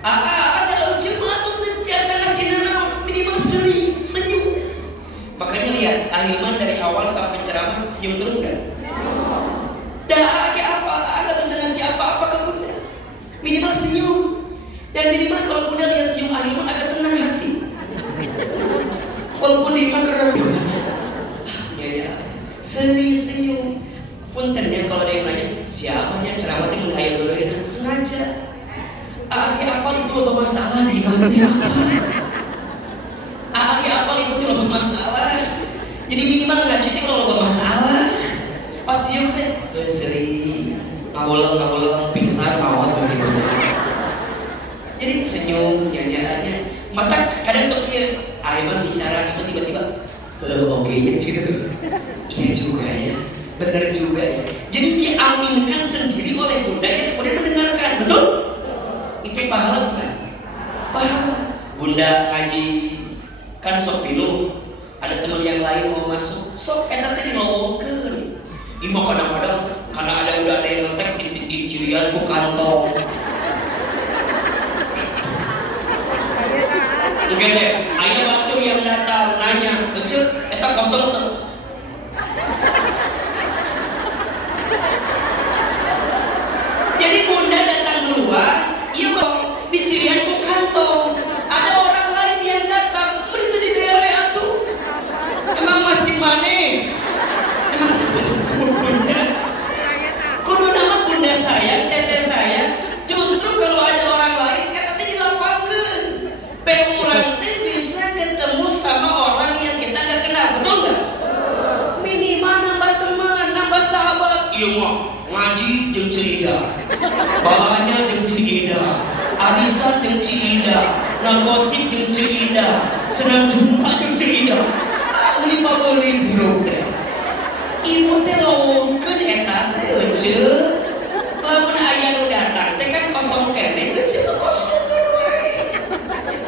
ada jemaah tuh biasa ngasih nanau minimal senyum. Makanya lihat, Ahilman dari awal sampai penceramah senyum terus kan? Dah kayak apa? Nggak bisa ngasih apa-apa ke bunda. Minimal senyum. Dan minimal kalau bunda lihat senyum Ahilman agak tenang hati. Walaupun dia mah keren. Senyum. Puntennya kalau ada yang nanya siapanya ceramahnya menghayal dulu sengaja. Aki apa itu lo bermasalah di mati apa? Aki apa itu lo bermasalah? Jadi minimal ngaji itu lo bermasalah. Pasti juga teh seri ngawolong pingsan mawat begitu. Jadi senyum nyanyiannya. Mata kadang sok dia Ahilman bicara itu tiba-tiba oke nya segitu tuh. Iya juga ya, benar juga ya. Jadi diaminkan sendiri oleh bunda yang kemudian mendengarkan, betul? Itu pahala bukan? Pahala. Bunda ngaji kan sok pinuh, ada teman yang lain mau masuk, sok eta teh dilowongkeun. Ibu kadang-kadang karena udah ada yang ngetek di cilian ku kantong. Oke deh, ayah batu yang datang nanya, "Ece, eta kosong tuh?" Jadi bunda datang duluan, iya bang, di cirian ku kantong. Ada orang lain yang datang, itu di daerah atuh. Emang masih maneh? Emang bunda? Kudu nama bunda saya, teteh saya. Justru kalau ada orang lain, tadi dilapangkeun. Orang teh bisa ketemu sama orang yang kita gak kenal, betul gak? Minimal nambah teman, nambah sahabat. Iya mah ngaji jeung Cida, balanya jeung Cida, arisan jeung Cida, nagosip jeung Cida, senang jumpa jeung Cida. Ini pabeuli dirok teh. Ibu teh lowongkeun eta teh euceul. Lamun aya nu datang teh kan kosong keneh, euceul kosongkeun wae.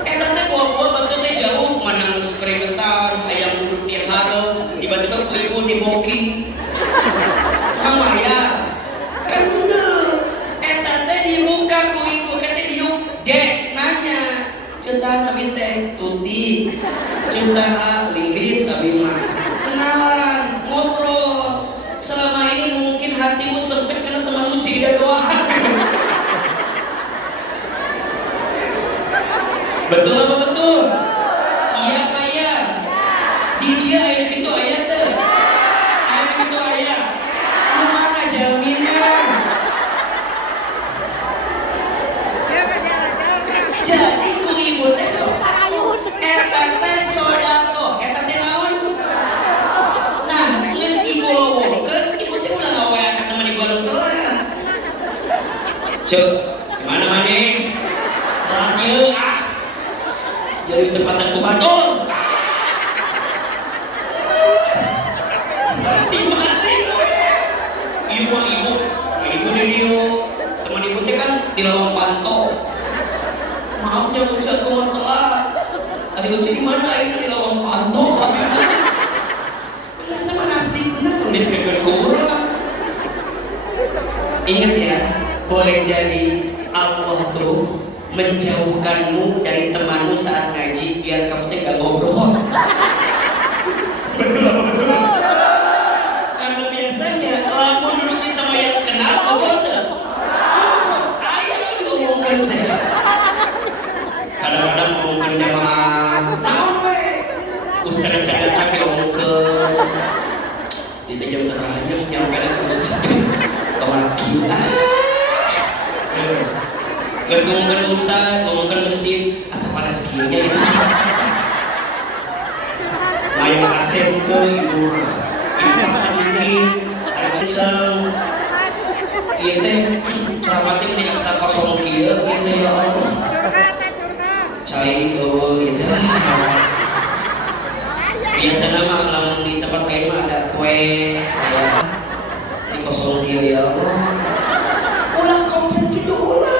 Eta teh buah-buah batu teh jauh manang keringetan, hayang duduk di hareup, tiba-tiba ku ibu diboki. Mamaya kan bener. Eta teh dibuka ku ibu kata diuk, "Dek, nanya." Ceusah abi teh Tuti. Ceusah Lilis abi mah. Kenalan, ngobrol. Selama ini mungkin hatimu sempit karena temanmu Cida doang. Betul apa betul? Iya apa ya? Di dia ayah itu ayah teh. Ayah itu ayah. Lu mana jaminan? Jadi ku ibu teh sok atuh Cek, gimana maneh? Lanjut jadi tempatan kubatur. Masing-masing. Ibu di dia. Teman ibu teh kan di lawang panto. Maafnya Uci aku mau telat. Adik Uci di mana ini di lawang panto? Bener sama nasi, bener dikekeun ku urang. Ingat ya, boleh jadi Allah tuh menjauhkanmu dari temanmu saat ngaji biar kamu teh gak ngobrol. Betul apa betul? Karena biasanya lamun duduk di sama yang kenal ngobrol tuh. Ayah lo diomongkan teh. Kadang-kadang ngomongkan jamaah, naon we? Ustaz canda tapi diomongkan. Di jam serahnya yang kada ustaz. Kamar gila. Terus ngomongkan ustaz, ngomongkan masjid, asa panas kieunya itu cuma. Mayang asep tuh ibu. Ini paksa dikit, ada pisang. Iya teh, ceramah teh di asa kosong kieu, ieu teh ya Allah. Cai eueuh ieu teh. Biasana mah lamun di tempat lain mah ada kue, aya di kosong kieu ya Allah. Ulah komplain gitu ulah.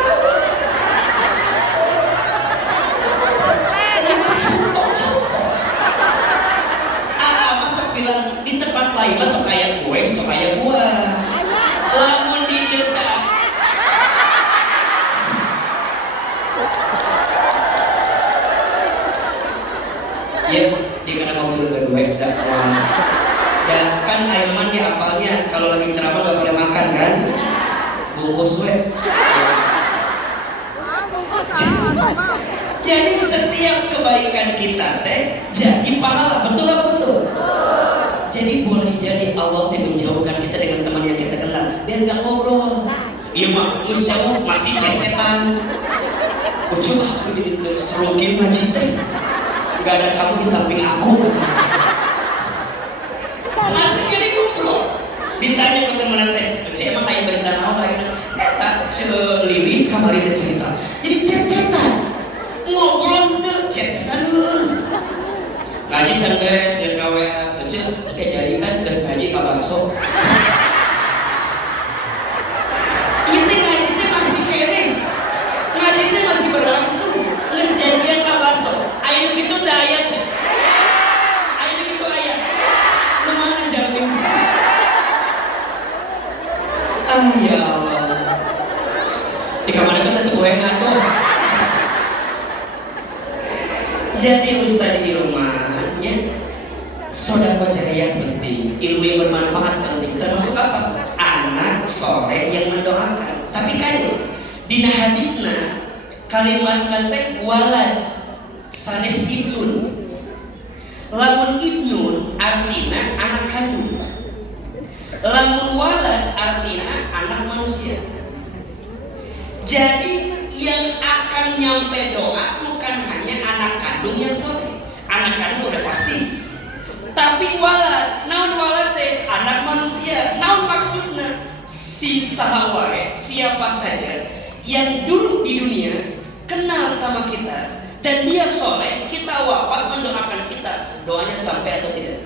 Bilang di tempat lain mah sok aya kue, sok aya buah. Lamun di dieu teh ya, dia kena mobil kedua dakwah. Dan kan Ailman di apalnya kalau lagi ceramah gak pada makan kan? Bungkus we. Jadi setiap kebaikan kita teh jadi pahala, betul apa betul? Jadi boleh jadi Allah teh menjauhkan kita dengan teman yang kita kenal biar nggak ngobrol. Iya mah, mus jauh masih cecetan. Coba aku jadi serugi ngaji teh. Gak ada kamu di samping aku. Langsung jadi ngobrol. Ditanya ke teman teh, "Cek emang aya berita naon lain?" Eta lilis kamari teh cerita. Jadi cecetan. Ngobrol teh cecetan heuh. Ngaji can beres geus gawe, Cek teh jadi kan geus ngaji ka bakso. Ieu teh ngaji teh masih kene. Ngaji teh masih berlangsung. Geus janjian ka bakso. Aya nu kitu teh aya teh. Aya nu kitu aya. Nu mana jamin? Ya Allah. Di kamar kan tetep gue ngatuh. Jadi Ustaz Hilmannya sodako jariah penting, ilmu yang bermanfaat penting, termasuk apa? Anak soleh yang mendoakan. Tapi kan dina hadisna kalimat nanti walad sanes ibnun. Lamun ibnun artina anak kandung. Lamun walad artina anak manusia. Jadi yang akan nyampe doa bukan hanya anak kandung yang soleh. Anak kandung udah pasti. Tapi walad, naon walad teh anak manusia. Naon maksudnya? Si sahawae, siapa saja yang dulu di dunia kenal sama kita dan dia soleh, kita wafat mendoakan kita, doanya sampai atau tidak?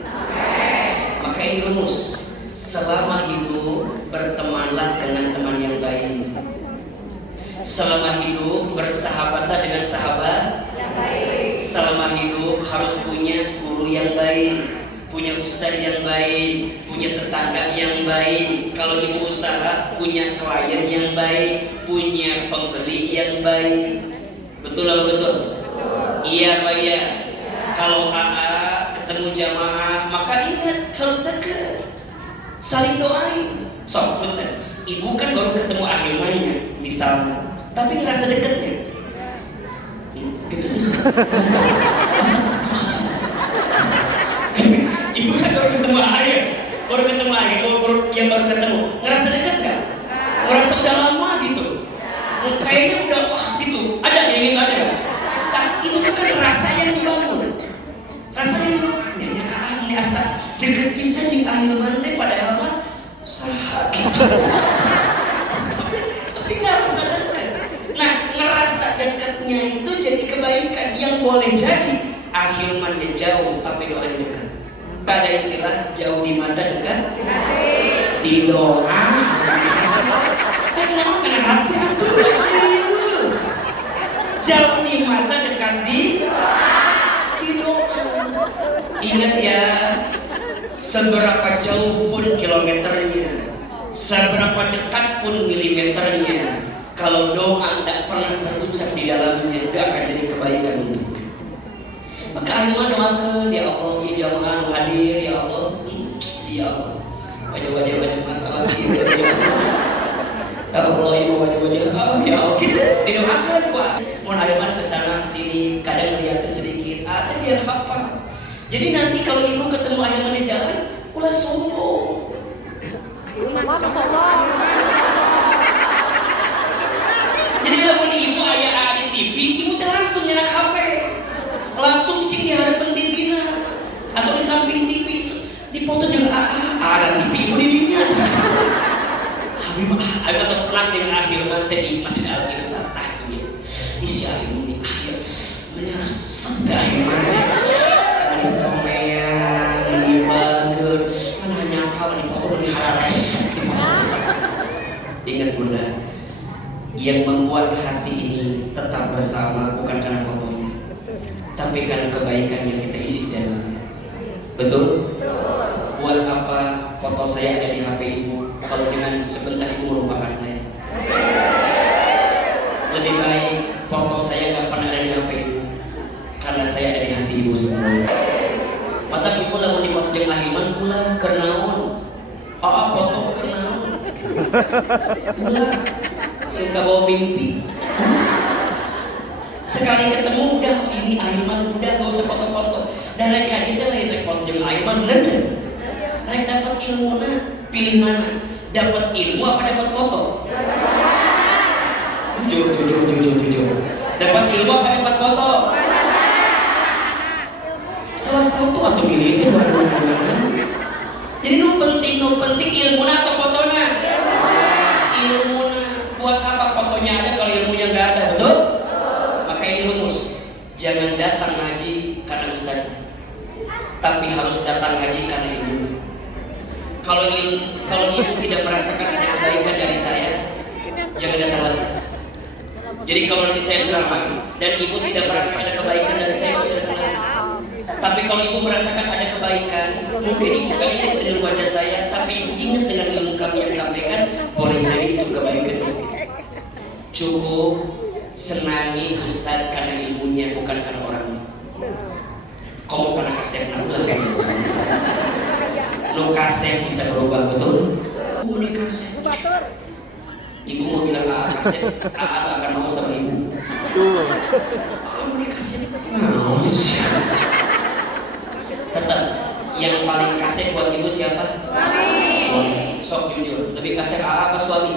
Maka ini rumus. Selama hidup bertemanlah dengan teman yang baik. Selama hidup bersahabatlah dengan sahabat yang baik. Selama hidup harus punya guru yang baik, punya ustaz yang baik, punya tetangga yang baik. Kalau ibu usaha punya klien yang baik, punya pembeli yang baik. Betul apa betul? Iya Pak ya. Kalau AA ketemu jamaah maka ingat harus dekat, saling doain. Sok betul. Ibu kan baru ketemu akhirnya misalnya, tapi ngerasa deketnya. Gitu sih. Ibu kan baru ketemu akhir, yang baru ketemu, ngerasa dekat nggak? Ngerasa udah lama gitu. Kayaknya udah wah gitu. Ada yang itu ada. Nah, itu tuh kan rasa yang dibangun. Rasa yang dibangun. Ini asa deket bisa jeung akhir teh padahal mah saha gitu. Tapi nggak rasa dekatnya itu jadi kebaikan. Yang boleh jadi ahilmannya jauh tapi doanya dekat. Tak ada istilah jauh di mata dekat di doa. Kenapa kena hati antum? Jauh di mata dekat di doa. Ingat ya, seberapa jauh pun kilometernya, seberapa dekat pun milimeternya, kalau doa tidak pernah terucap di dalamnya, tidak akan jadi kebaikan untukmu. Maka ahilman doakan, ya Allah, ya jamaah hadir, ya Allah, ya Allah, wajah-wajah masalah kita, ya Allah, ya wajah-wajah, ya Allah, kita didoakan kuat. Mau ahilman kesana kesini, kadang lihatin sedikit, tapi biar hafal. Jadi nanti kalau ibu ketemu ahilman di jalan, ulah sombong. Jadi kalau ibu ayah di TV, ibu langsung nyerah HP. Langsung cicing di harapan TV-nya atau di samping TV di foto juga ada TV ibu di dinya. Habib atas pernah dengan ahilman di Masjid Al-Irsad tahiyat isi ahilman ini ayat menyesat ahilman ini someyan ini bager mana nyakal di foto ini harares. Ingat bunda, yang membuat hati ini tetap bersama bukan karena fotonya, tapi karena kebaikan yang kita isi di dalamnya. Betul? Buat apa foto saya ada di HP ibu kalau dengan sebentar ibu melupakan saya? Lebih baik foto saya gak pernah ada di HP ibu karena saya ada di hati ibu semua. Mata ibu lamun di foto jeung ahilman ulah kernaon. Foto kernaon. Ulah sing kabawa mimpi. Sekali ketemu udah ini ahilman udah gak usah foto-foto. Dan mereka kita lain rek foto jeung ahilman bener kan? Rek dapat ilmu pilih mana? Dapat ilmu apa dapat foto? Jujur. Dapat ilmu apa dapat foto? Salah satu atau milih itu baru. Jadi nu penting ilmu atau fotonya? Ilmu buat apa fotonya ada kalau ilmunya nggak ada, betul? Ini rumus, jangan datang ngaji karena ustaz, tapi harus datang ngaji karena ilmu. Kalau ibu tidak merasakan ada kebaikan dari saya, jangan datang lagi. Jadi kalau nanti saya ceramah dan ibu tidak merasakan ada kebaikan dari saya, jangan datang lagi. Tapi kalau ibu merasakan ada kebaikan, mungkin ibu gak ingat dengan wajah saya, tapi ibu ingat dengan ilmu kami yang sampaikan, boleh jadi itu kebaikan untuk kita. Cukup senangi ustaz karena ilmunya, bukan karena orangnya. Kamu karena kasep ulah no kasep bisa berubah, betul? Ini kasep. Ibu mau bilang kasep, gak akan mau sama ibu. Ini kasep. Tetap yang paling kasep buat ibu siapa? Suami. Sok jujur, lebih kasep apa suami?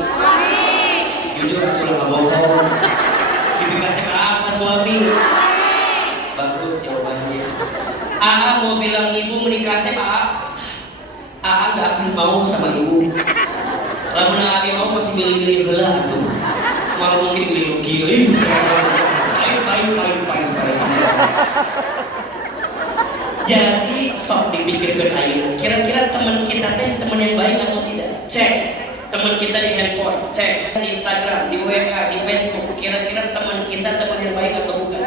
Jujur betul nggak bohong. Lebih kasep apa suami? Bagus jawabannya. Mau bilang ibu menikah sama gak akan mau sama ibu. Lamun Aa mau pasti milih-milih heula atuh. Malah mungkin milih Lucky. Paling. Jadi sok dipikirkan ayeuna. Kira-kira teman kita teh teman yang baik atau tidak? Cek. Teman kita di handphone, cek di Instagram, di WA, di Facebook, kira-kira teman kita teman yang baik atau bukan?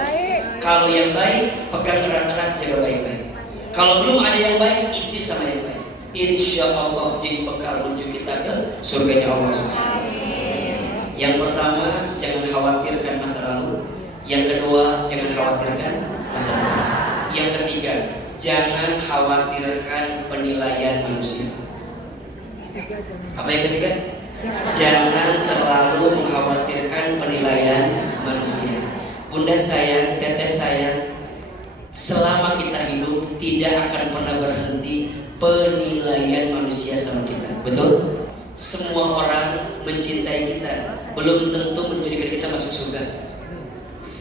Kalau yang baik, pegang erat-erat, jaga baik-baik. Kalau belum ada yang baik, isi sama yang baik. Insya Allah jadi bekal menuju kita ke surganya Allah Subhanahu. Yang pertama, jangan khawatirkan masa lalu. Yang kedua, jangan khawatirkan masa depan. Yang ketiga, jangan khawatirkan penilaian manusia. Apa yang ketiga? Jangan terlalu mengkhawatirkan penilaian manusia. Bunda sayang, teteh sayang, selama kita hidup tidak akan pernah berhenti penilaian manusia sama kita. Betul? Semua orang mencintai kita, belum tentu menjadikan kita masuk surga.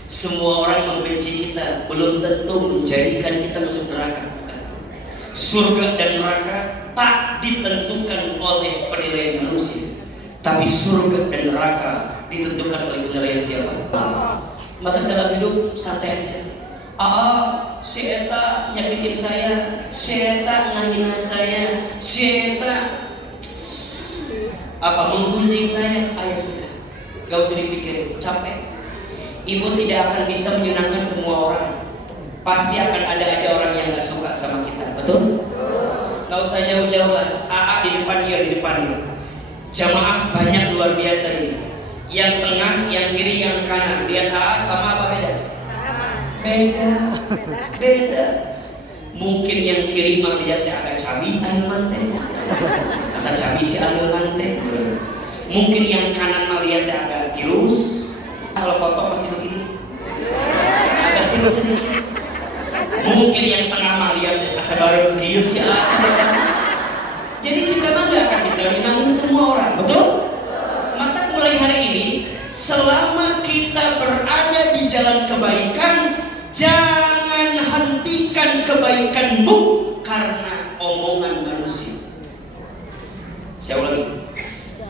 Semua orang membenci kita, belum tentu menjadikan kita masuk neraka. Bukan. Surga dan neraka tak ditentukan oleh penilaian manusia, tapi surga dan neraka ditentukan oleh penilaian siapa? Maka dalam hidup santai aja. Si eta nyakitin saya, si eta ngahina saya, si eta menggunjing saya. Ayo sudah, gak usah dipikirin, capek. Ibu tidak akan bisa menyenangkan semua orang. Pasti akan ada aja orang yang gak suka sama kita, betul? Gak usah jauh-jauh lah. Di depan, iya di depan. Jamaah banyak luar biasa ini. Yang tengah, yang kiri, yang kanan. Lihat sama apa beda? Beda. Mungkin yang kiri mah lihatnya agak cabi ayo mante. Asa cabi si ayo mante. Mungkin yang kanan mah lihatnya agak tirus. Kalau foto pasti begini. Agak tirus sedikit. Mungkin yang tengah mah lihatnya asa baru gieu si Jadi kita mah gak akan bisa menyenangkan semua orang, betul? Maka mulai hari ini, selama kita berada di jalan kebaikan, jangan hentikan kebaikanmu karena omongan manusia. Saya ulangi.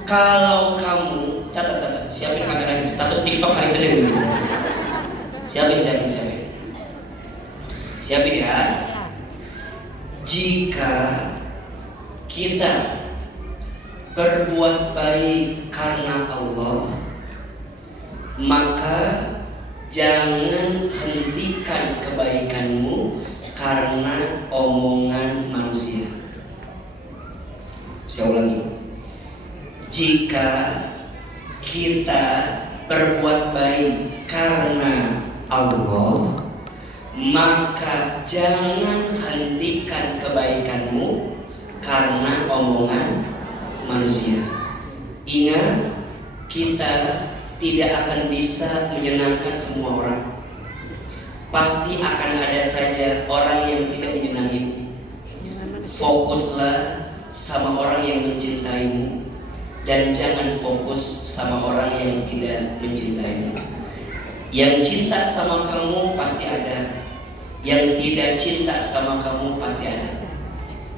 Kalau kamu catat, siapin kameranya, status TikTok hari Senin gitu. Siapin. Siapin ya. Jika kita berbuat baik karena Allah, maka jangan hentikan kebaikanmu karena omongan manusia. Saya ulangi. Jika kita berbuat baik karena Allah, maka jangan hentikan kebaikanmu karena omongan manusia. Ingat, kita tidak akan bisa menyenangkan semua orang. Pasti akan ada saja orang yang tidak menyenangimu. Fokuslah sama orang yang mencintaimu, dan jangan fokus sama orang yang tidak mencintaimu. Yang cinta sama kamu pasti ada, yang tidak cinta sama kamu pasti ada.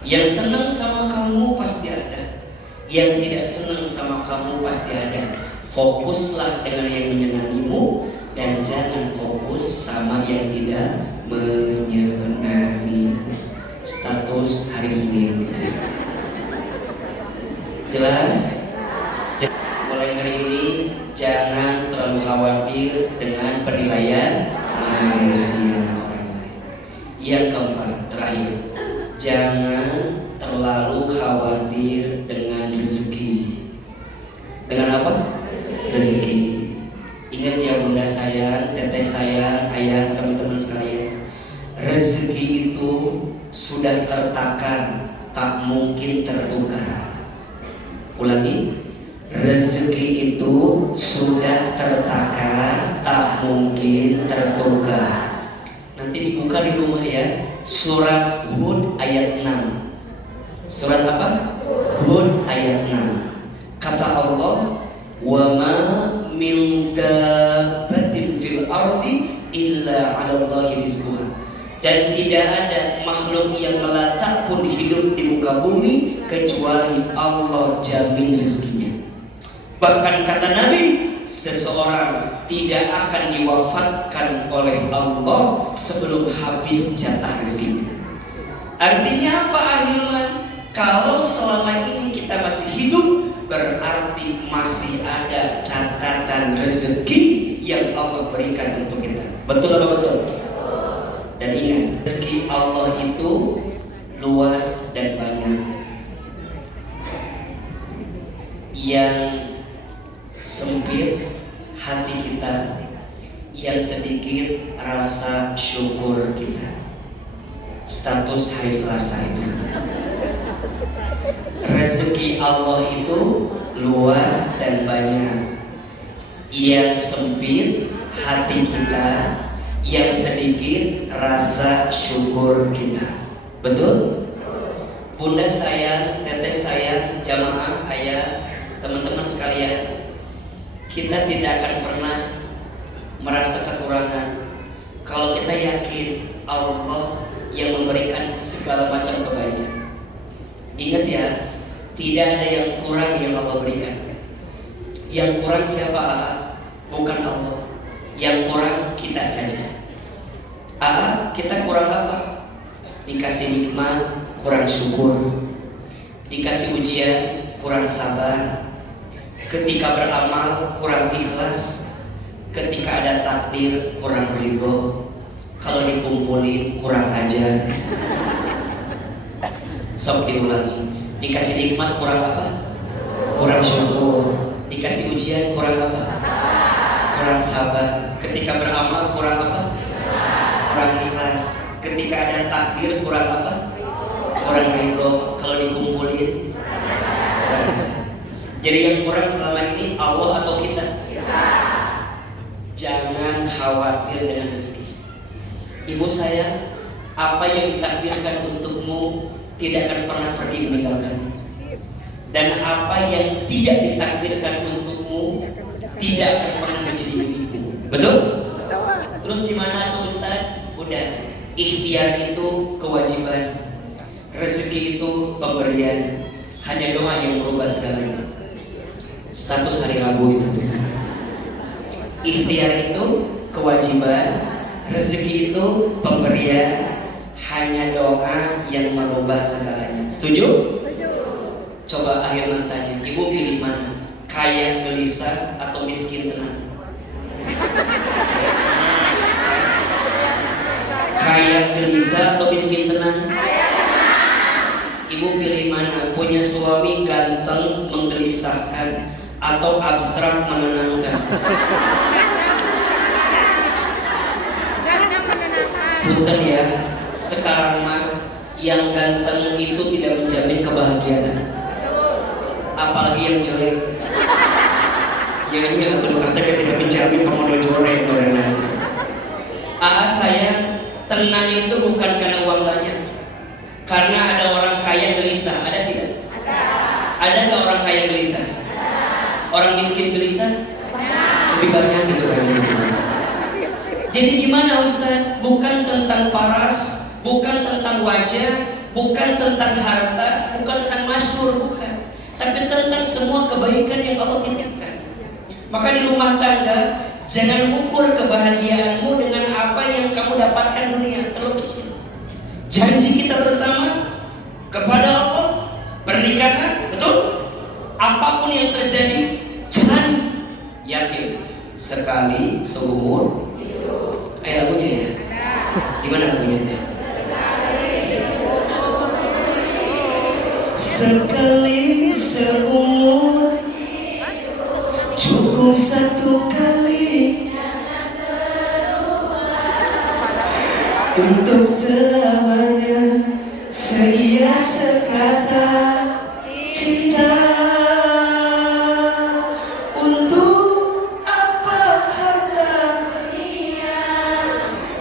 Yang senang sama kamu pasti ada, yang tidak senang sama kamu pasti ada. Fokuslah dengan yang menyenangimu dan jangan fokus sama yang tidak menyenangimu. Status hari Senin. Jelas? Mulai hari ini jangan terlalu khawatir dengan penilaian manusia orang lain. Yang keempat, terakhir, jangan terlalu khawatir dengan rezeki. Dengan apa? Rezeki. Ingat ya bunda sayang, teteh sayang, ayah, teman-teman sekalian. Rezeki itu sudah tertakar, tak mungkin tertukar. Ulangi. Rezeki itu sudah tertakar, tak mungkin tertukar. Nanti dibuka di rumah ya. Surat Hud ayat 6. Surat apa? Hud ayat 6. Kata Allah, "Wa ma min dabbatin fil ardi illa 'ala Allahi rizquha." Dan tidak ada makhluk yang melata pun hidup di muka bumi kecuali Allah jamin rezekinya. Bahkan kata Nabi, seseorang tidak akan diwafatkan oleh Allah sebelum habis jatah rezekinya. Artinya apa ahilman? Kalau selama ini kita masih hidup, berarti masih ada catatan rezeki yang Allah berikan untuk kita. Betul apa betul? Dan ingat, rezeki Allah itu luas dan banyak. Yang sempit hati kita, yang sedikit rasa syukur kita. Status hari Selasa itu. Rezeki Allah itu luas dan banyak. Yang sempit hati kita, yang sedikit rasa syukur kita. Betul? Bunda sayang, teteh sayang, jamaah, ayah, teman-teman sekalian, kita tidak akan pernah merasa kekurangan kalau kita yakin Allah yang memberikan segala macam kebaikan. Ingat ya, tidak ada yang kurang yang Allah berikan. Yang kurang siapa? Bukan Allah. Yang kurang kita saja. Kita kurang apa? Dikasih nikmat, kurang syukur. Dikasih ujian, kurang sabar. Ketika beramal, kurang ikhlas. Ketika ada takdir, kurang ridho. Kalau dikumpulin, kurang ajar. Sok diulangi. Dikasih nikmat, kurang apa? Kurang syukur. Dikasih ujian, kurang apa? Kurang sabar. Ketika beramal, kurang apa? Kurang ikhlas. Ketika ada takdir, kurang apa? Kurang ridho. Kalau dikumpulin, kurang. Jadi yang kurang selama ini Allah atau kita? Jangan khawatir dengan rezeki. Ibu saya, apa yang ditakdirkan untukmu tidak akan pernah pergi meninggalkanmu. Dan apa yang tidak ditakdirkan untukmu tidak akan pernah menjadi milikmu. Betul? Terus gimana tuh Ustaz? Udah, ikhtiar itu kewajiban, rezeki itu pemberian. Hanya doa yang merubah segalanya. Status hari Rabu itu tuh. Ikhtiar itu kewajiban, rezeki itu pemberian. Hanya doa yang merubah segalanya. Setuju? Coba akhirnya tanya, ibu pilih mana? Kaya gelisah atau miskin tenang? Kaya gelisah atau miskin tenang? Ibu pilih mana? Punya suami ganteng menggelisahkan atau abstrak menenangkan? Punten ya, sekarang mah yang ganteng itu tidak menjamin kebahagiaan. Apalagi yang jelek. Yang untuk kasih tidak menjamin komodo jorek. Saya tenang itu bukan karena uang banyak. Karena ada orang kaya gelisah, ada tidak? Ada nggak orang kaya gelisah? Orang miskin gelisah? Lebih banyak gitu kan. Jadi gimana Ustaz? Bukan tentang paras, bukan tentang wajah, bukan tentang harta, bukan tentang masyhur, bukan. Tapi tentang semua kebaikan yang Allah titipkan. Maka di rumah tangga, jangan ukur kebahagiaanmu dengan apa yang kamu dapatkan dunia, terlalu kecil. Janji kita bersama kepada Allah, pernikahan, betul? Apapun yang terjadi, jalani. Yakin, sekali seumur hidup. Kayak lagunya ya? Gimana lagunya? Sekali seumur cukup satu kali untuk selamanya seia sekata cinta. Untuk apa harta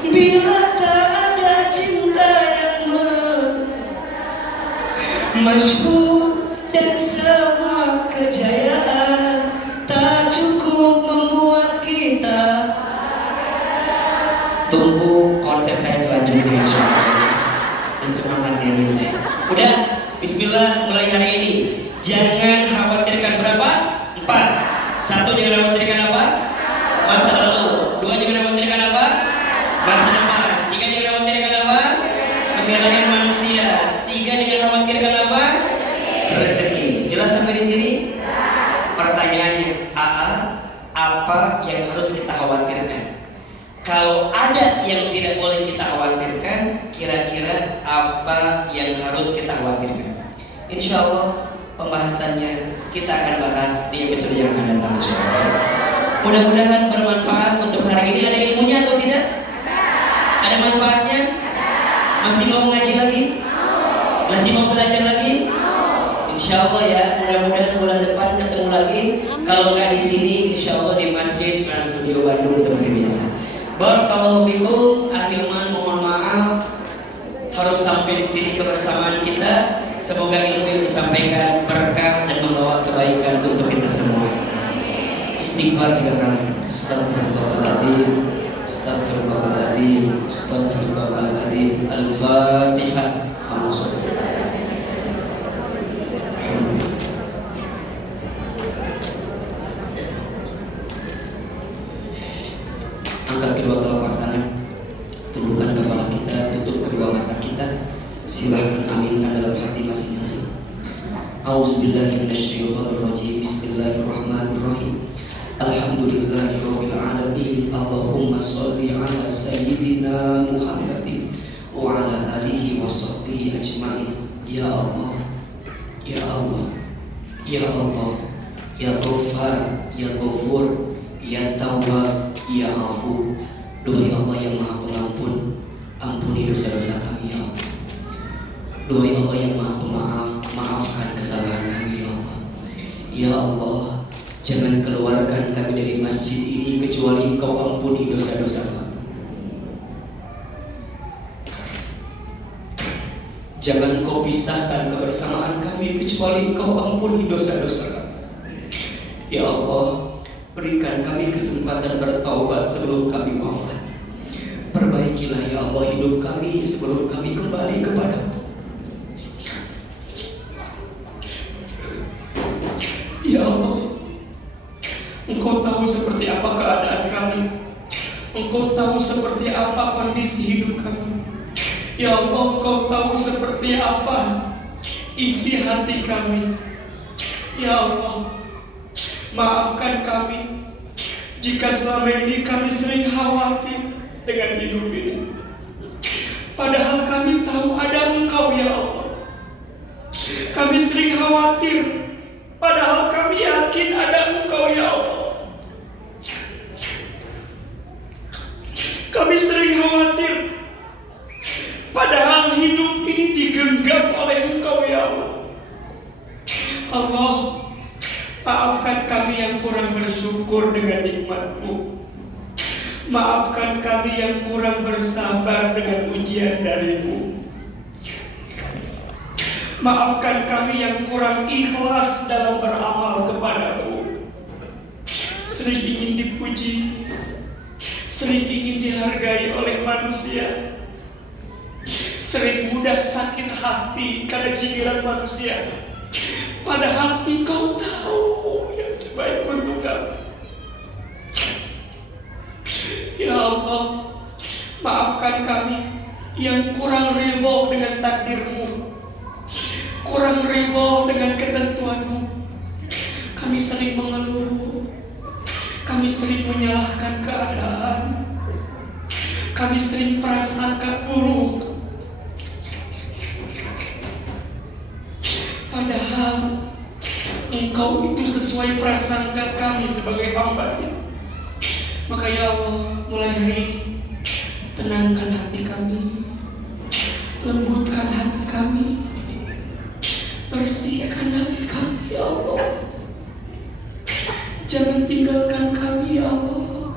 bila tak ada cinta yang masyhur dan semua kejayaan tak cukup membuat kita. Tunggu konser saya selanjutnya insyaallah. Semangat ya ini. Udah, bismillah mulai hari ini. Jangan khawatirkan berapa? 4. 1, jangan khawatirkan apa? Masa lalu. 2, jangan khawatirkan apa? Masa depan. 3, jangan khawatirkan apa? Penilaian manusia. 3, jangan khawatirkan apa? Rezeki. Jelas sampai di sini? Pertanyaannya, apa yang harus kita khawatirkan? Kalau ada yang tidak boleh kita khawatirkan, kira-kira apa yang harus kita khawatirkan? Insya Allah pembahasannya kita akan bahas di episode yang akan datang. Mudah-mudahan bermanfaat untuk hari ini. Ada ilmunya atau tidak? Ada manfaatnya? Masih mau ngaji lagi? Masih mau belajar lagi? Insya Allah ya, mudah-mudahan bulan depan ketemu lagi. Kalau nggak di sini, insya Allah di Masjid Trans Studio Bandung seperti biasa. Barakallahu fikum. Akhirnya mohon maaf harus sampai di sini kebersamaan kita. Semoga ilmu yang disampaikan berkah dan membawa kebaikan untuk kita semua. Istighfar 3 kali. Astaghfirullahaladzim, astaghfirullahaladzim, astaghfirullahaladzim. Al-Fatihah. Angkat kedua telapak Silahkan aminkan dalam hati masing-masing. A'udzubillahi minasyaitonirrajim. Bismillahirrahmanirrahim. Alhamdulillahirabbil alamin. Allahumma shalli ala sayyidina Muhammadin wa ala alihi wa sahbihi ajmain. Ya Allah, ya Allah, ya Allah, ya Ghaffar, ya Ghafur, ya Tawwab, ya Afu. Duhai Allah yang Maha Pengampun, ampuni dosa-dosa kami ya Allah. Duhai Allah yang Maha Pemaaf, maafkan kesalahan kami ya Allah. Ya Allah, jangan keluarkan kami dari masjid ini kecuali Engkau ampuni dosa-dosa kami. Jangan Engkau pisahkan kebersamaan kami kecuali Engkau ampuni dosa-dosa kami. Ya Allah, berikan kami kesempatan bertaubat sebelum kami wafat. Perbaikilah ya Allah hidup kami sebelum kami kembali kepadamu. Ya Allah, Engkau tahu seperti apa keadaan kami. Engkau tahu seperti apa kondisi hidup kami. Ya Allah, Engkau tahu seperti apa isi hati kami. Ya Allah, maafkan kami jika selama ini kami sering khawatir dengan hidup ini. Padahal kami tahu ada Engkau ya Allah. Kami sering khawatir, padahal kami yakin ada Engkau ya Allah. Kami sering khawatir, padahal hidup ini digenggam oleh Engkau ya Allah. Allah, maafkan kami yang kurang bersyukur dengan nikmat-Mu. Maafkan kami yang kurang bersabar dengan ujian dari-Mu. Maafkan kami yang kurang ikhlas dalam beramal kepada-Mu. Sering ingin dipuji, sering ingin dihargai oleh manusia, sering mudah sakit hati karena cibiran manusia. Padahal Engkau tahu yang terbaik untuk kami. Ya Allah, maafkan kami yang kurang ridho dengan takdir-Mu, kurang ridho dengan ketentuan-Mu. Kami sering mengeluh, kami sering menyalahkan keadaan, kami sering prasangka buruk. Padahal Engkau itu sesuai prasangka kami sebagai hamba-Nya. Maka ya Allah, mulai hari ini tenangkan hati kami, lembutkan hati kami, bersihkan hati kami ya Allah. Jangan tinggalkan kami ya Allah.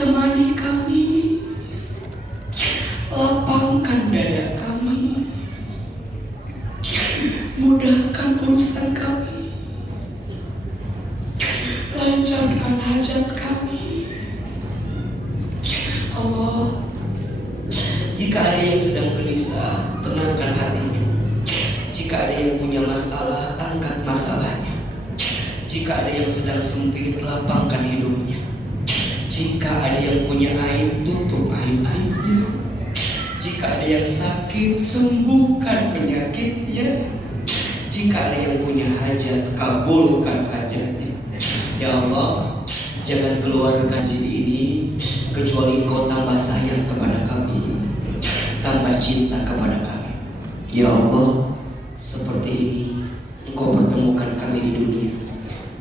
Temani kami, lapangkan dada kami, mudahkan urusan kami, lancarkan hajat kami. Allah, jika ada yang sedang gelisah, tenangkan hatinya. Jika ada yang punya masalah, angkat masalahnya. Jika ada yang sedang sempit, lapangkan hidupnya. Jika ada yang punya aib, tutup aib-aibnya. Jika ada yang sakit, sembuhkan penyakitnya. Jika ada yang punya hajat, kabulkan hajatnya. Ya Allah, jangan keluarkan masjid ini kecuali Engkau tambah sayang kepada kami, tambah cinta kepada kami. Ya Allah, seperti ini Engkau pertemukan kami di dunia,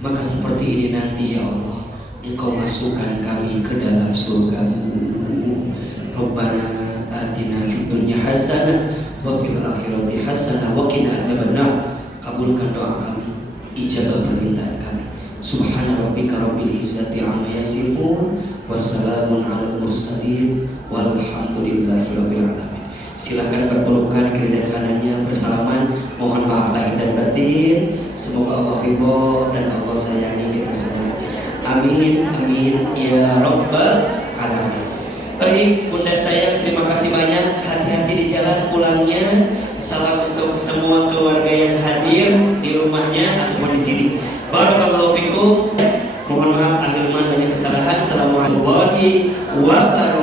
maka seperti ini nanti ya Allah Engkau masukkan kami ke dalam surga-Mu. Rabbana atina fid dunya hasanah wa fil akhirati hasanah wa qina adzabannar. Kabulkan doa kami, ijabah permintaan kami. Subhana rabbika rabbil izzati amma yasifun, wassalamun alal mursalin, walhamdulillahi rabbil alamin. Silakan berpelukan kiri dan kanannya, bersalaman. Mohon maaf lahir dan batin. Semoga Allah ridho dan Allah sayangi kita semua. Amin, amin ya rabbal alamin. Baik, Bunda sayang, terima kasih banyak. Hati-hati di jalan pulangnya. Salam untuk semua keluarga yang hadir di rumahnya ataupun di sini. Barakallahu fikum. Mohon maaf akhir banyak kesalahan. Assalamualaikum warahmatullahi wabarakatuh.